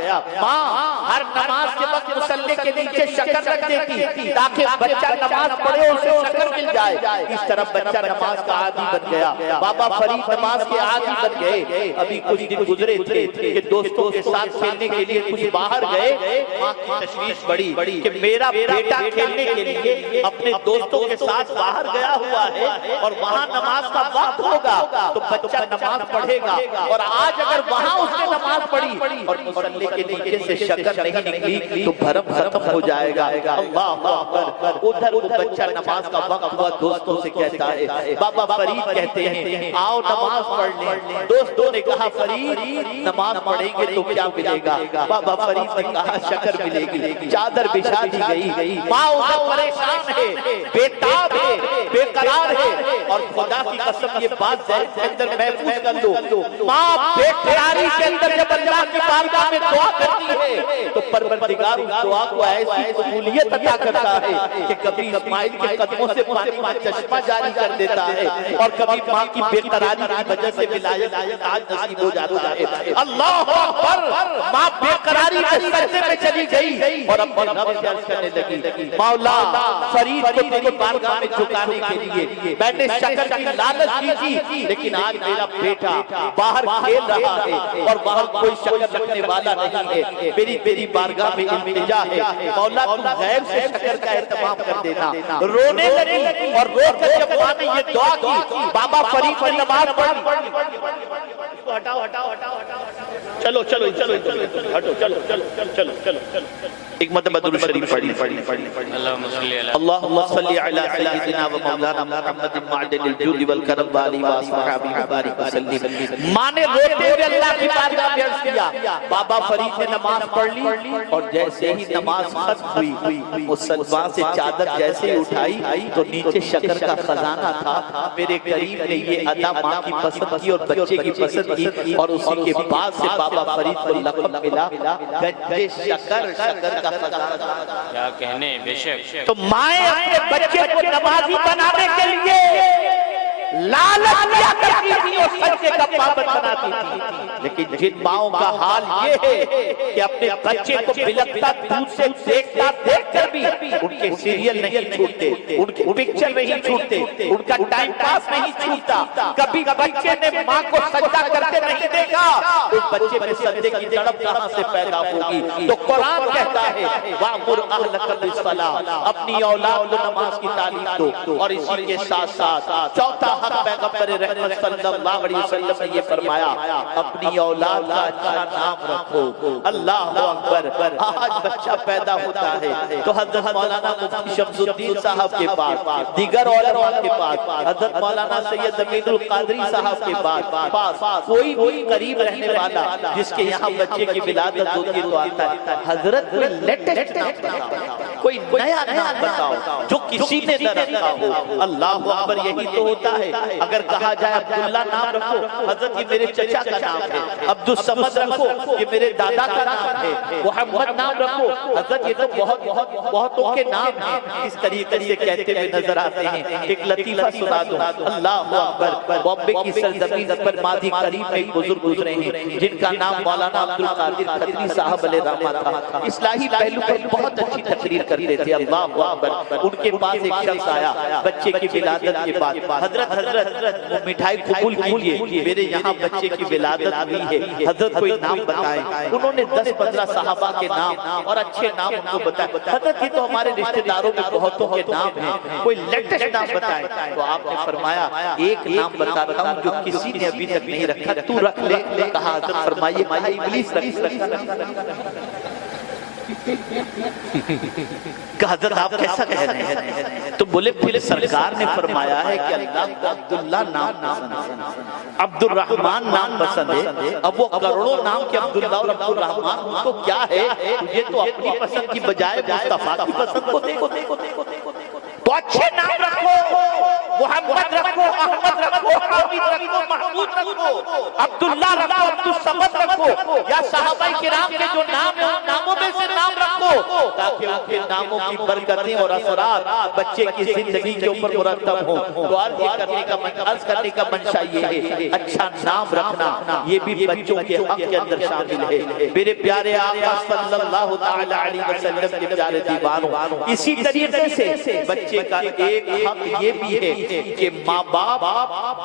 ماں ہر نماز کے وقت مصلی کے نیچے شکر رکھ دیتی تاکہ بچہ نماز پڑھے اسے شکر مل جائے، اس طرح بچہ نماز کا عادی بن گیا۔ بابا فرید نماز کے عادی بن گئے۔ ابھی کچھ دن گزرے تھے کہ دوستوں کے ساتھ کھیلنے کے لیے کچھ باہر گئے، ماں کی تشویش بڑی کہ میرا بیٹا کھیلنے کے لیے اپنے دوستوں کے ساتھ باہر گیا ہوا ہے اور وہاں نماز کا وقت ہوگا تو بچہ نماز پڑھے گا، اور آج اگر وہاں اس نے نماز پڑھی اور مصلی کے نیچے سے شکر نہیں نکلی تو بھرم ختم ہو جائے گا۔ اللہ اکبر، ادھر بچہ نماز کا وقت ہوا دوستوں سے کہتا ہے، بابا فرید کہتے ہیں آؤ نماز پڑھ لیں۔ دوستوں نے کہا فرید نماز پڑھیں گے تو کیا ملے گا؟ بابا فرید نے کہا شکر ملے گی۔ چادر بچھا دی گئی، ماں ادھر پریشان ہے، بے تاب ہے، بے قرار ہے، اور خدا کی قسم یہ بات ذہن کے اندر محفوظ کر لو، ماں بے قراری کے اندر جب اللہ کی بارگاہ میں دعا کرتی ہے تو پروردگار اس دعا کو ایسی قبولیت عطا کرتا ہے کہ کبھی اسماعیل کے قدموں سے پانی کا چشمہ جاری کر دیتا ہے، اور کبھی ماں کی بے قراری کی وجہ سے ولایت آج نصیب ہو جاتا ہے۔ اللہ اکبر، ماں بے قراری کے سجدے میں چلی گئی اور اپنے رب سے عرض کرنے لگی، مولا فرید کو تیری بارگاہ میں جھکانے کے لیے میں نے شکر کی لالچ کی تھی، لیکن آج میرا بیٹا باہر کھیل رہا ہے اور باہر کوئی شکر رکھنے والا نہیں ہے، میری تیری بارگاہ میں التجا ہے، مولا تم غیب سے شکر کا اہتمام کر دینا۔ رونے لگی اور رو کر جب ماں نے یہ دعا کی، بابا فرید نے نماز پڑھی، ہٹاؤ ہٹاؤ ہٹاؤ ہٹاؤ، چلو چلو چلو ہٹو، چلو چلو چلو چلو ایک مرتبہ درود شریف پڑھی، اللہم صلی علی سیدنا و مولانا محمد معدن الجود والکرم والی واصحابہ وبارک وسلم۔ ماں نے روتے ہوئے اللہ کی بارگاہ میں عرض کیا، بابا فرید نے نماز پڑھ لی اور جیسے ہی نماز ختم ہوئی مسلماں سے چادر جیسے اٹھائی تو نیچے شکر کا خزانہ تھا۔ میرے قریب نے یہ ادا ماں کی پسند کی اور بچے کی پسند کی، اور اسی کے بعد سے بابا فرید کو لقب ملا گنج شکر، شکر کا خزانہ۔ کیا کہنے، بے شک۔ تو مائیں اپنے بچے کو نمازی بنانے کے لیے لالچ کیا کرتی تھی اور سجدے کا پابند بناتی تھی، لیکن جن ماؤں کا حال یہ ہے کہ اپنے بچے کو بلکتا دودھ سے دیکھتا دیکھ کر بھی ان کے سیریل نہیں چھوٹتے، ان کے پکچر نہیں چھوٹتے، ان کا ٹائم پاس نہیں چھوٹتا، کبھی بچے نے ماں کو سجدہ کرتے نہیں دیکھا، اس بچے میں سجدے کی تڑپ کہاں سے پیدا ہوگی؟ تو قرآن کہتا ہے وَأْمُرْ أَهْلَكَ بِالصَّلَاةِ، اپنی اولاد کو نماز کی تعلیم دو، اور اسی کے ساتھ ساتھ چوتھا حق پیغمبر رحمت صلی اللہ علیہ وسلم نے یہ فرمایا اپنی اولاد کا اچھا نام رکھو۔ اللہ اکبر، آج بچہ پیدا ہوتا ہے تو حضرت مولانا مفتی شمس الدین صاحب کے پاس، دیگر علماء کے پاس، حضرت مولانا سید امین القادری صاحب کے پاس کوئی بھی قریب رہنے والا جس کے یہاں بچے کی ولادت ہوتی ہے تو آتا ہے، حضرت کوئی لیٹسٹ نام بتاؤ، کوئی نیا نام بتاؤ جو کسی نے نہ رکھا ہو۔ اللہ اکبر، یہی تو ہوتا ہے۔ اگر کہا جائے عبداللہ نام رکھو، حضرت یہ میرے چچا کا نام ہے، عبدالصمد رکھو یہ میرے دادا کا نام ہے، محمد نام رکھو، حضرت یہ تو بہتوں کے نام ہیں۔ اس طریقے سے کہتے ہوئے نظر آتے ہیں۔ ایک لطیفہ سنا دوں، اللہ اکبر، بامبے کی سرزمین پر ماضی قریب میں ایک بزرگ گزرے ہیں جن کا نام مولانا عبدالقادر کھتری صاحب علیہ رحمہ تھا۔ اصلاحی پہلو پر بہت اچھی تقریر کرتے تھے۔ اللہ اکبر، ان کے پاس ایک شخص آیا بچے کی ولادت کے بعد، حضرت وہ مٹھائی قبول کیجئے، میرے یہاں بچے کی ولادت ہوئی ہے، حضرت کوئی نام بتائیں۔ انہوں نے 10-15 صحابہ کے نام اور اچھے نام ان کو بتائے۔ حضرت یہ تو ہمارے رشتہ داروں میں بہتوں کے نام ہیں، کوئی لیٹسٹ نام بتائیں۔ تو آپ نے فرمایا ایک نام بتاتا ہوں جو کسی نے ابھی تک نہیں رکھا، تو رکھ لے۔ کہا حضرت فرمائیے ابلیس رکھ۔ کہ حضرت آپ کیسا کہہ رہے ہیں؟ تو بولے پھر سرکار نے فرمایا ہے کہ اللہ کو عبداللہ نام پسند ہے، عبد الرحمن نام پسند ہے۔ اب وہ کروڑوں نام کے عبداللہ اور عبد الرحمن ان کو کیا ہے، تجھے تو اپنی پسند کی بجائے مصطفیٰ کی پسند کو دیکھو۔ تو اچھے نام رکھو، محمد رکھو، احمد رکھو، حامد رکھو، محمود رکھو، عبداللہ رکھو، عبدالصمد رکھو، یا صحابہ کرام کے جو نام ہیں ان ناموں میں سے نام رکھو، تاکہ ان کے ناموں کی برکتیں اور اثرات بچے کی زندگی کے اوپر مرتب ہوں۔ تو عرض کرنے کا منشا یہ ہے، اچھا نام رکھنا یہ بھی بچوں کے حق کے اندر شامل ہے۔ میرے پیارے آقا صلی اللہ تعالی علیہ وسلم کے پیارے دیوانوں، اسی طریقے سے بچے کا ایک حق یہ بھی ہے کہ ماں باپ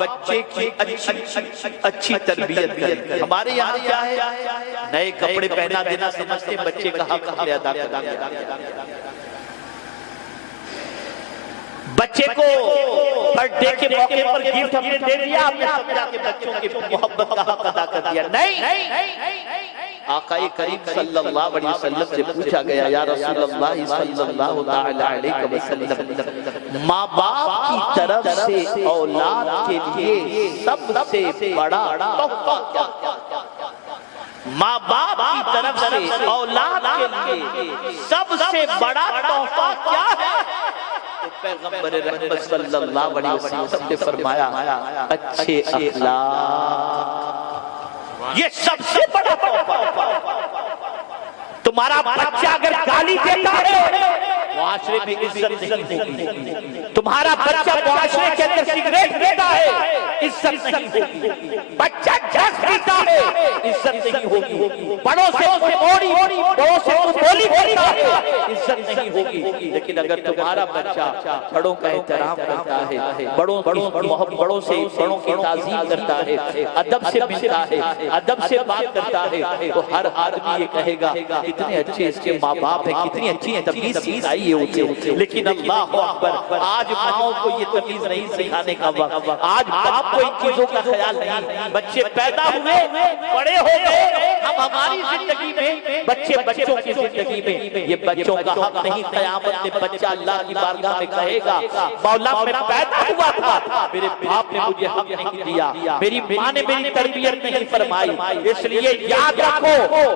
بچے کی اچھی تربیت کریں۔ ہمارے یہاں کیا ہے، نئے کپڑے پہنا دینا سمجھتے ہیں بچے کا حق ادا کرنا۔ بچے کو برتھ ڈے کے موقع پر گفٹ ہم نے دے دیا، آپ نے سمجھا کہ بچوں کی محبت کا حق ادا کر دیا۔ نہیں، آقا کریم صلی اللہ علیہ وسلم سے پوچھا گیا، یا رسول اللہ صلی اللہ تعالی علیہ وسلم، ماں باپ کی طرف سے اولاد کے لیے سب سے بڑا تحفہ کیا؟ ماں باپ کی طرف سے اولاد کے لیے سب سے بڑا تحفہ کیا ہے؟ پیغمبر رحمت صلی اللہ علیہ وسلم نے فرمایا، اچھے اخلاق، یہ سب سے بڑا تحفہ۔ تمہارا بچہ اگر گالی دیتا ہے معاشرے میں عزت نہیں ہوگی، تمہارا بچہ معاشرے کے اندر سگریٹ پیتا ہے عزت نہیں ہوگی، بچہ جھنس پیتا ہے عزت نہیں ہوگی، بڑوں سے موڑی بڑوں سے بولی کرتا ہے عزت نہیں ہوگی۔ لیکن اگر تمہارا بچہ بڑوں کا احترام کرتا ہے، بڑوں کی محبت، بڑوں کی تعظیم کرتا ہے، ادب سے ملتا ہے، ادب سے بات کرتا ہے، تو ہر آدمی یہ کہے گا کتنے اچھے اس کے ماں باپ ہیں، کتنی اچھی تمیز سکھائی ہے اسے۔ لیکن اللہ اکبر، آج ماؤں کو یہ تمیز نہیں سکھانے کا وقت، آج باپ کو ان چیزوں کا خیال نہیں۔ بچے پیدا ہوئے، بڑے ہو گئے، ہم ہماری زندگی میں، بچے بچوں کی زندگی میں، یہ بچوں کا حق نہیں۔ قیامت میں بچہ اللہ کی بارگاہ میں کہے گا، مولا میں پیدا ہوا تھا، میرے باپ نے مجھے حق نہیں دیا، میری ماں نے میری تربیت نہیں فرمائی، اس لیے یاد رکھو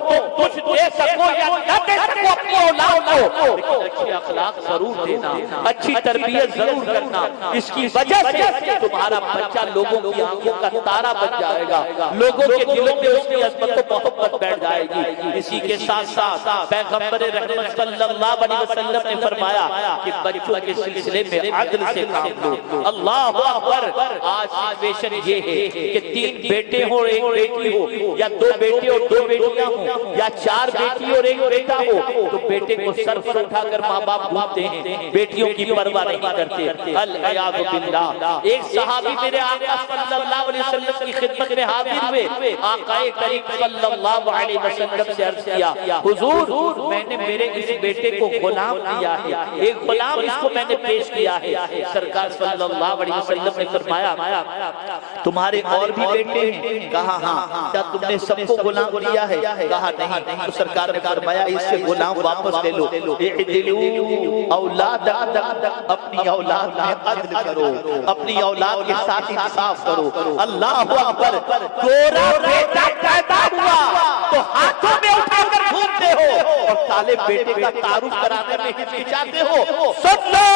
تم کچھ دے سکو یا نہ دے سکو اپنی اولاد کو، لیکن اچھے اخلاق ضرور دینا، اچھی تربیت ضرور کرنا۔ اس کی وجہ سے تمہارا بچہ لوگوں کی آنکھوں کا تارا بن جائے گا، لوگوں کے دلوں میں اس کی عظمت و محبت بیٹھ جائے گی۔ اسی کے ساتھ ساتھ پیغمبر رحمت صلی اللہ علیہ وسلم نے فرمایا کہ بچوں کے سلسلے میں عدل سے کام لو۔ اللہ اکبر، آج سچویشن یہ ہے کہ 3 بیٹے ہو اور 1 بیٹی ہو، یا 2 بیٹے اور 2 بیٹیاں ہوں، یا 4 بیٹی اور 1 بیٹا ہو، تو بیٹے کو سر پر اٹھا کر ماں باپ گھومتے ہیں، بیٹیوں کی پرواہ نہیں کرتے۔ العیاذ باللہ۔ ایک صحابی میرے آقا صلی اللہ علیہ وسلم کی خدمت میں حاضر ہوئے، آقا کریم صلی اللہ علیہ وسلم سے عرض کیا، حضور میں نے میرے اس بیٹے کو غلام دیا ہے، ایک غلام اس کو میں نے پیش کیا ہے۔ سرکار صلی اللہ علیہ وسلم نے فرمایا تمہارے اور بھی بیٹے ہیں؟ کہا ہاں۔ کیا تم نے سب کو غلام دیا ہے؟ کہا نہیں۔ تو سرکار نے فرمایا اس سے غلام واپس لے لو، اولاد اپنی اولاد میں عدل کرو، اپنی اولاد کے ساتھ انصاف کرو۔ اللہ اکبر، گورا بیٹا پیدا ہوا تو ہاتھوں میں اٹھا کر گھومتے ہو، اور کالے بیٹے کا تعارف کرانے میں ہچکچاتے ہو۔ سن لو،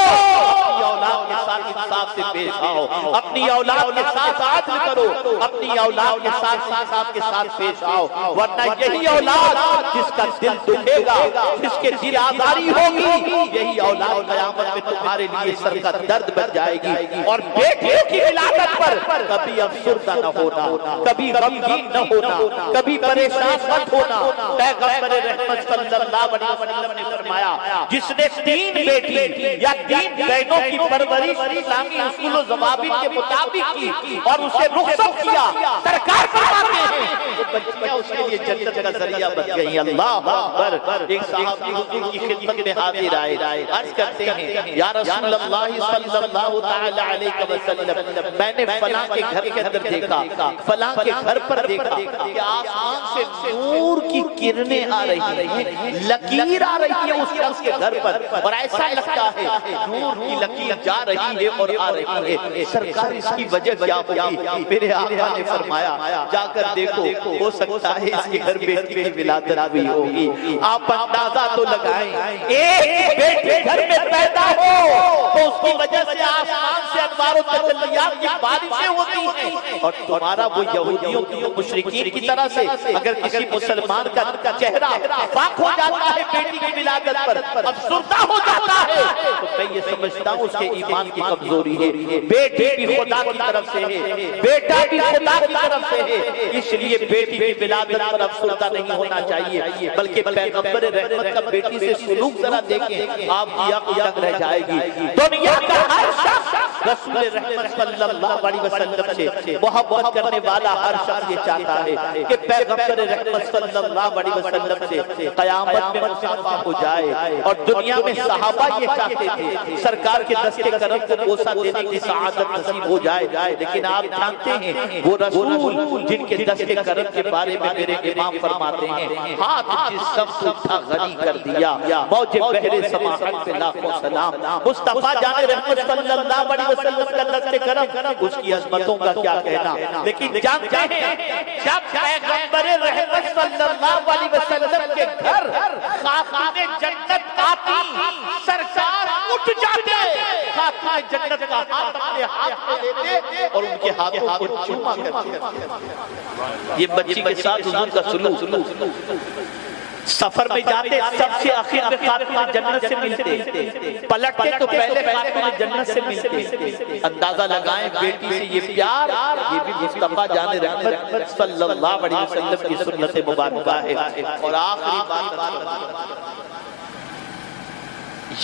اپنی اولاد کے ساتھ انصاف سے پیش آؤ، اپنی اولاد کے ساتھ عدل کرو، اپنی اولاد کے ساتھ انصاف کے ساتھ پیش آؤ، ورنہ یہی اولاد جس کا دل دکھے گا، جس کے دل آزاری ہوگی، یہی اولاد قیامت میں تمہارے لیے سر کا درد بن جائے گی۔ اور بیٹیوں کی ولادت پر کبھی افسردہ نہ ہونا، کبھی غمگین نہ ہونا، کبھی پریشان مت ہونا۔ پیغمبر رحمت صلی اللہ علیہ وسلم نے فرمایا جس نے 3 بیٹی یا 3 بہنوں کی پرورش اسلامی اصول و ضوابط کے مطابق کی اور اسے رخصت کیا، سرکار فرماتے ہیں وہ بچیاں اس کے لیے جنت کا ذریعہ بن گئی۔ اللہ اکبر۔ ایک صحابی حضور کی خدمت میں حاضر آئے، عرض کرتے ہیں ہیں یا رسول اللہ صلی اللہ تعالی علیہ وسلم میں نے فلاں کے گھر کے اندر دیکھا، فلاں کے گھر پر دیکھا کہ آسمان سے نور کی کرنیں آ رہی ہیں، لکیر آ رہی ہے اس شخص کے گھر پر، اور ایسا لگتا ہے نور کی لکیر جا رہی ہے اور آ رہی ہے۔ سرکار اس کی وجہ کیا ہوگی؟ میرے آقا نے فرمایا جا کر دیکھو، ہو سکتا ہے اس کے گھر بیٹی کی ولادت ہوئی ہوگی۔ آپ اندازہ تو لگائیں، ایک بیٹی گھر میں پیدا ہو تو اس کی وجہ سے آسمان سے انوار و تجلیات کی بارشیں ہوتی ہیں، اور تمہارا وہ یہودیوں کی مشرکین کی طرح سے اگر کسی مسلمان کا چہرہ فاق ہو جاتا ہے بیٹی کی ولادت پر، افسردہ ہو جاتا ہے، تو میں یہ سمجھتا ہوں اس کے ایمان کی کمزوری ہے۔ بیٹی بھی خدا کی طرف سے ہے، بیٹا بھی خدا کی طرف سے ہے، اس لیے بیٹی کی ولادت پر افسردہ نہیں ہونا چاہیے، بلکہ پیغمبر رحمت کا بیٹی سے سلوک ذرا دیکھیں، آپ کی عقل رہ جائے گی۔ دنیا کا ہر شخص رسول رحمت صلی اللہ علیہ وسلم سے محبت کرنے والا ہر شخص یہ چاہتا ہے کہ پیغمبر رحمت صلی اللہ علیہ وسلم سے قیامت میں مصافحہ ہو جائے، اور دنیا میں صحابہ یہ چاہتے تھے سرکار کے دست کرم کو بوسہ دینے کی سعادت نصیب ہو جائے، لیکن آپ جانتے ہیں وہ رسول جن کے دست کرم کے بارے میں میرے امام فرماتے ہیں، ہاتھ جس شخص اٹھا غنی کر دیا، موج بحر سماحت پہ لاکھوں سلام۔ مصطفیٰ جان رحمت صلی اللہ علیہ وسلم کا دست کرم، اس کی عظمتوں کا کیا کہنا، لیکن جانتے ہیں جب پیغمبر رحمت صلی اللہ علیہ وسلم کے گھر خاتون جنت آتی، سرکار اٹھ جاتے، خاتون جنت کا ہاتھ اپنے ہاتھ میں لیتے اور ان کے ہاتھوں کو چوما کرتے۔ یہ بچی کے ساتھ حضور کا سلوک، سفر میں جاتے سب سے آخر میں خاتون جنت سے ملتے، پلٹتے تو پہلے خاتون جنت سے ملتے۔ اندازہ لگائیں بیٹی سے یہ پیار، یہ بھی مصطفیٰ جان رحمت صلی اللہ علیہ وسلم کی سنت مبارکہ ہے۔ اور آخری بات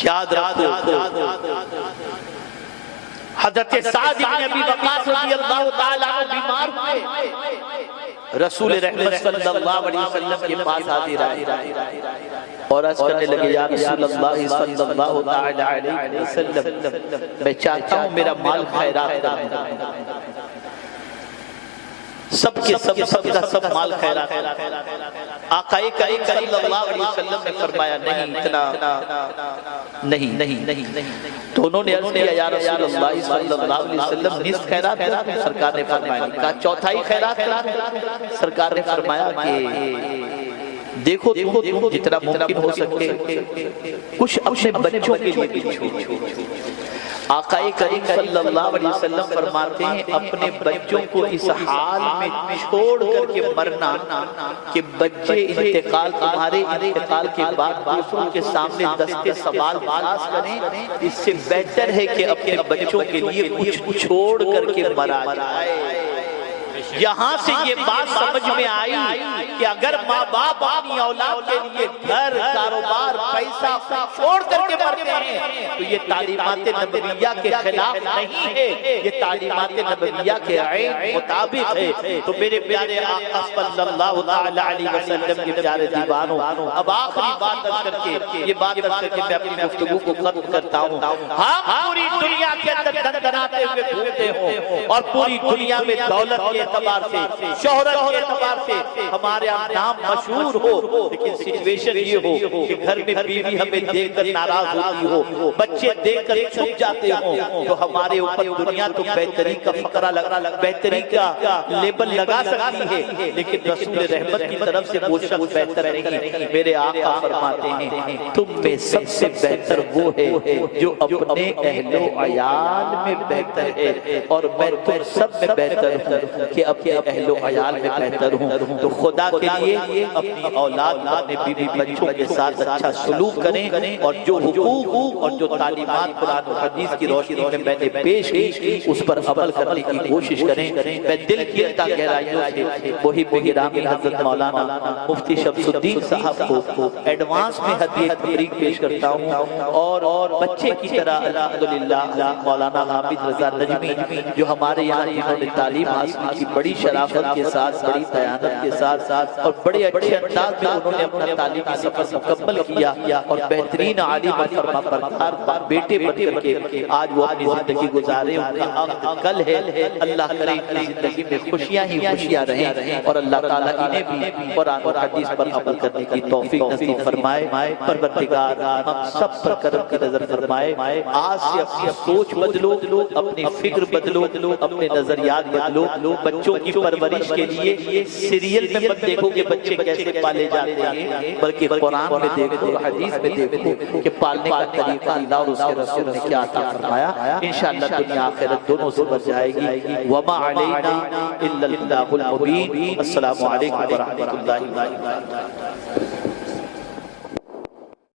یاد رکھو، حضرت سعد بن ابی وقاص رضی اللہ تعالیٰ عنہ بیمار ہوئے، رسول رحمت صلی اللہ علیہ وسلم کے پاس حاضر آئے اور عرض کرنے لگے یا رسول اللہ صلی اللہ تعالیٰ علیہ وسلم میں چاہتا ہوں میرا مال خیرات کرنا، سب کے سب مال خیرات۔ آقا کریم صلی اللہ علیہ وسلم نے فرمایا نہیں، اتنا نہیں۔ تو انہوں نے عرض کیا یا رسول اللہ صلی اللہ علیہ وسلم نصف خیرات کریں؟ سرکار نے فرمایا نہیں، کہا چوتھائی خیرات کریں؟ سرکار نے فرمایا کہ دیکھو جتنا ممکن ہو سکے کچھ اپنے بچوں کے لیے بھی چھوڑو۔ آقا کریم صلی اللہ علیہ وسلم فرماتے ہیں اپنے بچوں کو اس حال میں چھوڑ کر کے مرنا کہ بچے انتقال تمہارے انتقال کے بعد دوسروں کے سامنے دستے سوال پاس کریں، اس سے بہتر ہے کہ اپنے بچوں کے لیے کچھ چھوڑ کر کے مرا جائے۔ یہاں سے یہ بات سمجھ میں آئی کہ اگر ماں باپ اپنی اولاد کے لیے گھر، کاروبار، پیسہ چھوڑ کر کے مرتے ہیں تو یہ تعلیمات نبویہ کے خلاف نہیں ہے، یہ تعلیمات نبویہ کے عین مطابق ہے۔ تو میرے پیارے آقا صلی اللہ علیہ وسلم کے پیارے دیوانوں، اب آخری بات کر کے یہ بات کر کے میں اپنی گفتگو کو ختم کرتا ہوں۔ ہم پوری دنیا کے اندر دندناتے ہوئے گھومتے ہوں اور پوری دنیا میں دولت کے اعتبار سے، شہرت کے اعتبار سے ہمارے نام مشہور ہو، لیکن سچویشن یہ ہو کہ گھر میں بیوی ہمیں دیکھ کر ناراض ہوتی ہو، بچے دیکھ کر چھپ جاتے ہوں، تو ہمارے اوپر دنیا تو بہتری کا فقرہ بہتری کا لیبل لگا سکتی ہے، لیکن رسول رحمت کی طرف سے وہ شخص بہتر نہیں۔ میرے آقا فرماتے ہیں تم میں سب سے بہتر وہ ہے جو اپنے اہل و عیال میں بہتر ہے، اور میں تم سب میں بہتر ہوں کہ اپنے اہل و عیال میں بہتر ہوں۔ تو خدا کے لیے اپنی اولاد اپنے بیوی بچوں کے ساتھ اچھا سلوک کریں، اور جو حقوق اور جو تعلیمات قرآن و حدیث کی روشنی میں میں نے پیش کی اس پر عمل کرنے کی کوشش کریں۔ میں دل کی تہ گہرائیوں سے وہی گرامی حضرت مولانا مفتی شمس الدین صاحب کو ایڈوانس میں ہدیہ تبریک پیش کرتا ہوں، اور بچے کی طرح الحمدللہ مولانا حامد رضا نجمی جو ہمارے یہاں انہوں نے تعلیم حاصل کی بڑی شرافت کے ساتھ، بڑی دیانت کے ساتھ، اور بڑے اچھے انداز میں انہوں نے اپنا تعلیمی سفر مکمل کیا اور بہترین عالم اور فرما بردار بیٹے بن کر کے آج وہ اپنی زندگی گزارے. ان کا عقد کل ہے. اللہ کرے ان کی زندگی میں خوشیاں ہی خوشیاں رہیں اور اللہ تعالیٰ انہیں بھی قرآن اور حدیث پر عمل کرنے کی توفیق نصیب فرمائے. پروردگار ہم سب پر کرم کی نظر فرمائے. آج سے اپنی سوچ بدلو, اپنی فکر بدلو, اپنے نظریات بدلو. بچوں کی پرورش کے لیے سیریل میں مت دیکھو کہ بچے کیسے پالے جاتے ہیں, بلکہ قرآن میں دیکھو, حدیث میں دیکھو کہ پالنے کا طریقہ اللہ اور اس کے رسول نے کیا عطا فرمایا. انشاءاللہ دنیا آخرت دونوں سے بچ جائے گی. وما علینا الا البلاغ المبین. السلام علیکم ورحمۃ اللہ وبرکاتہ.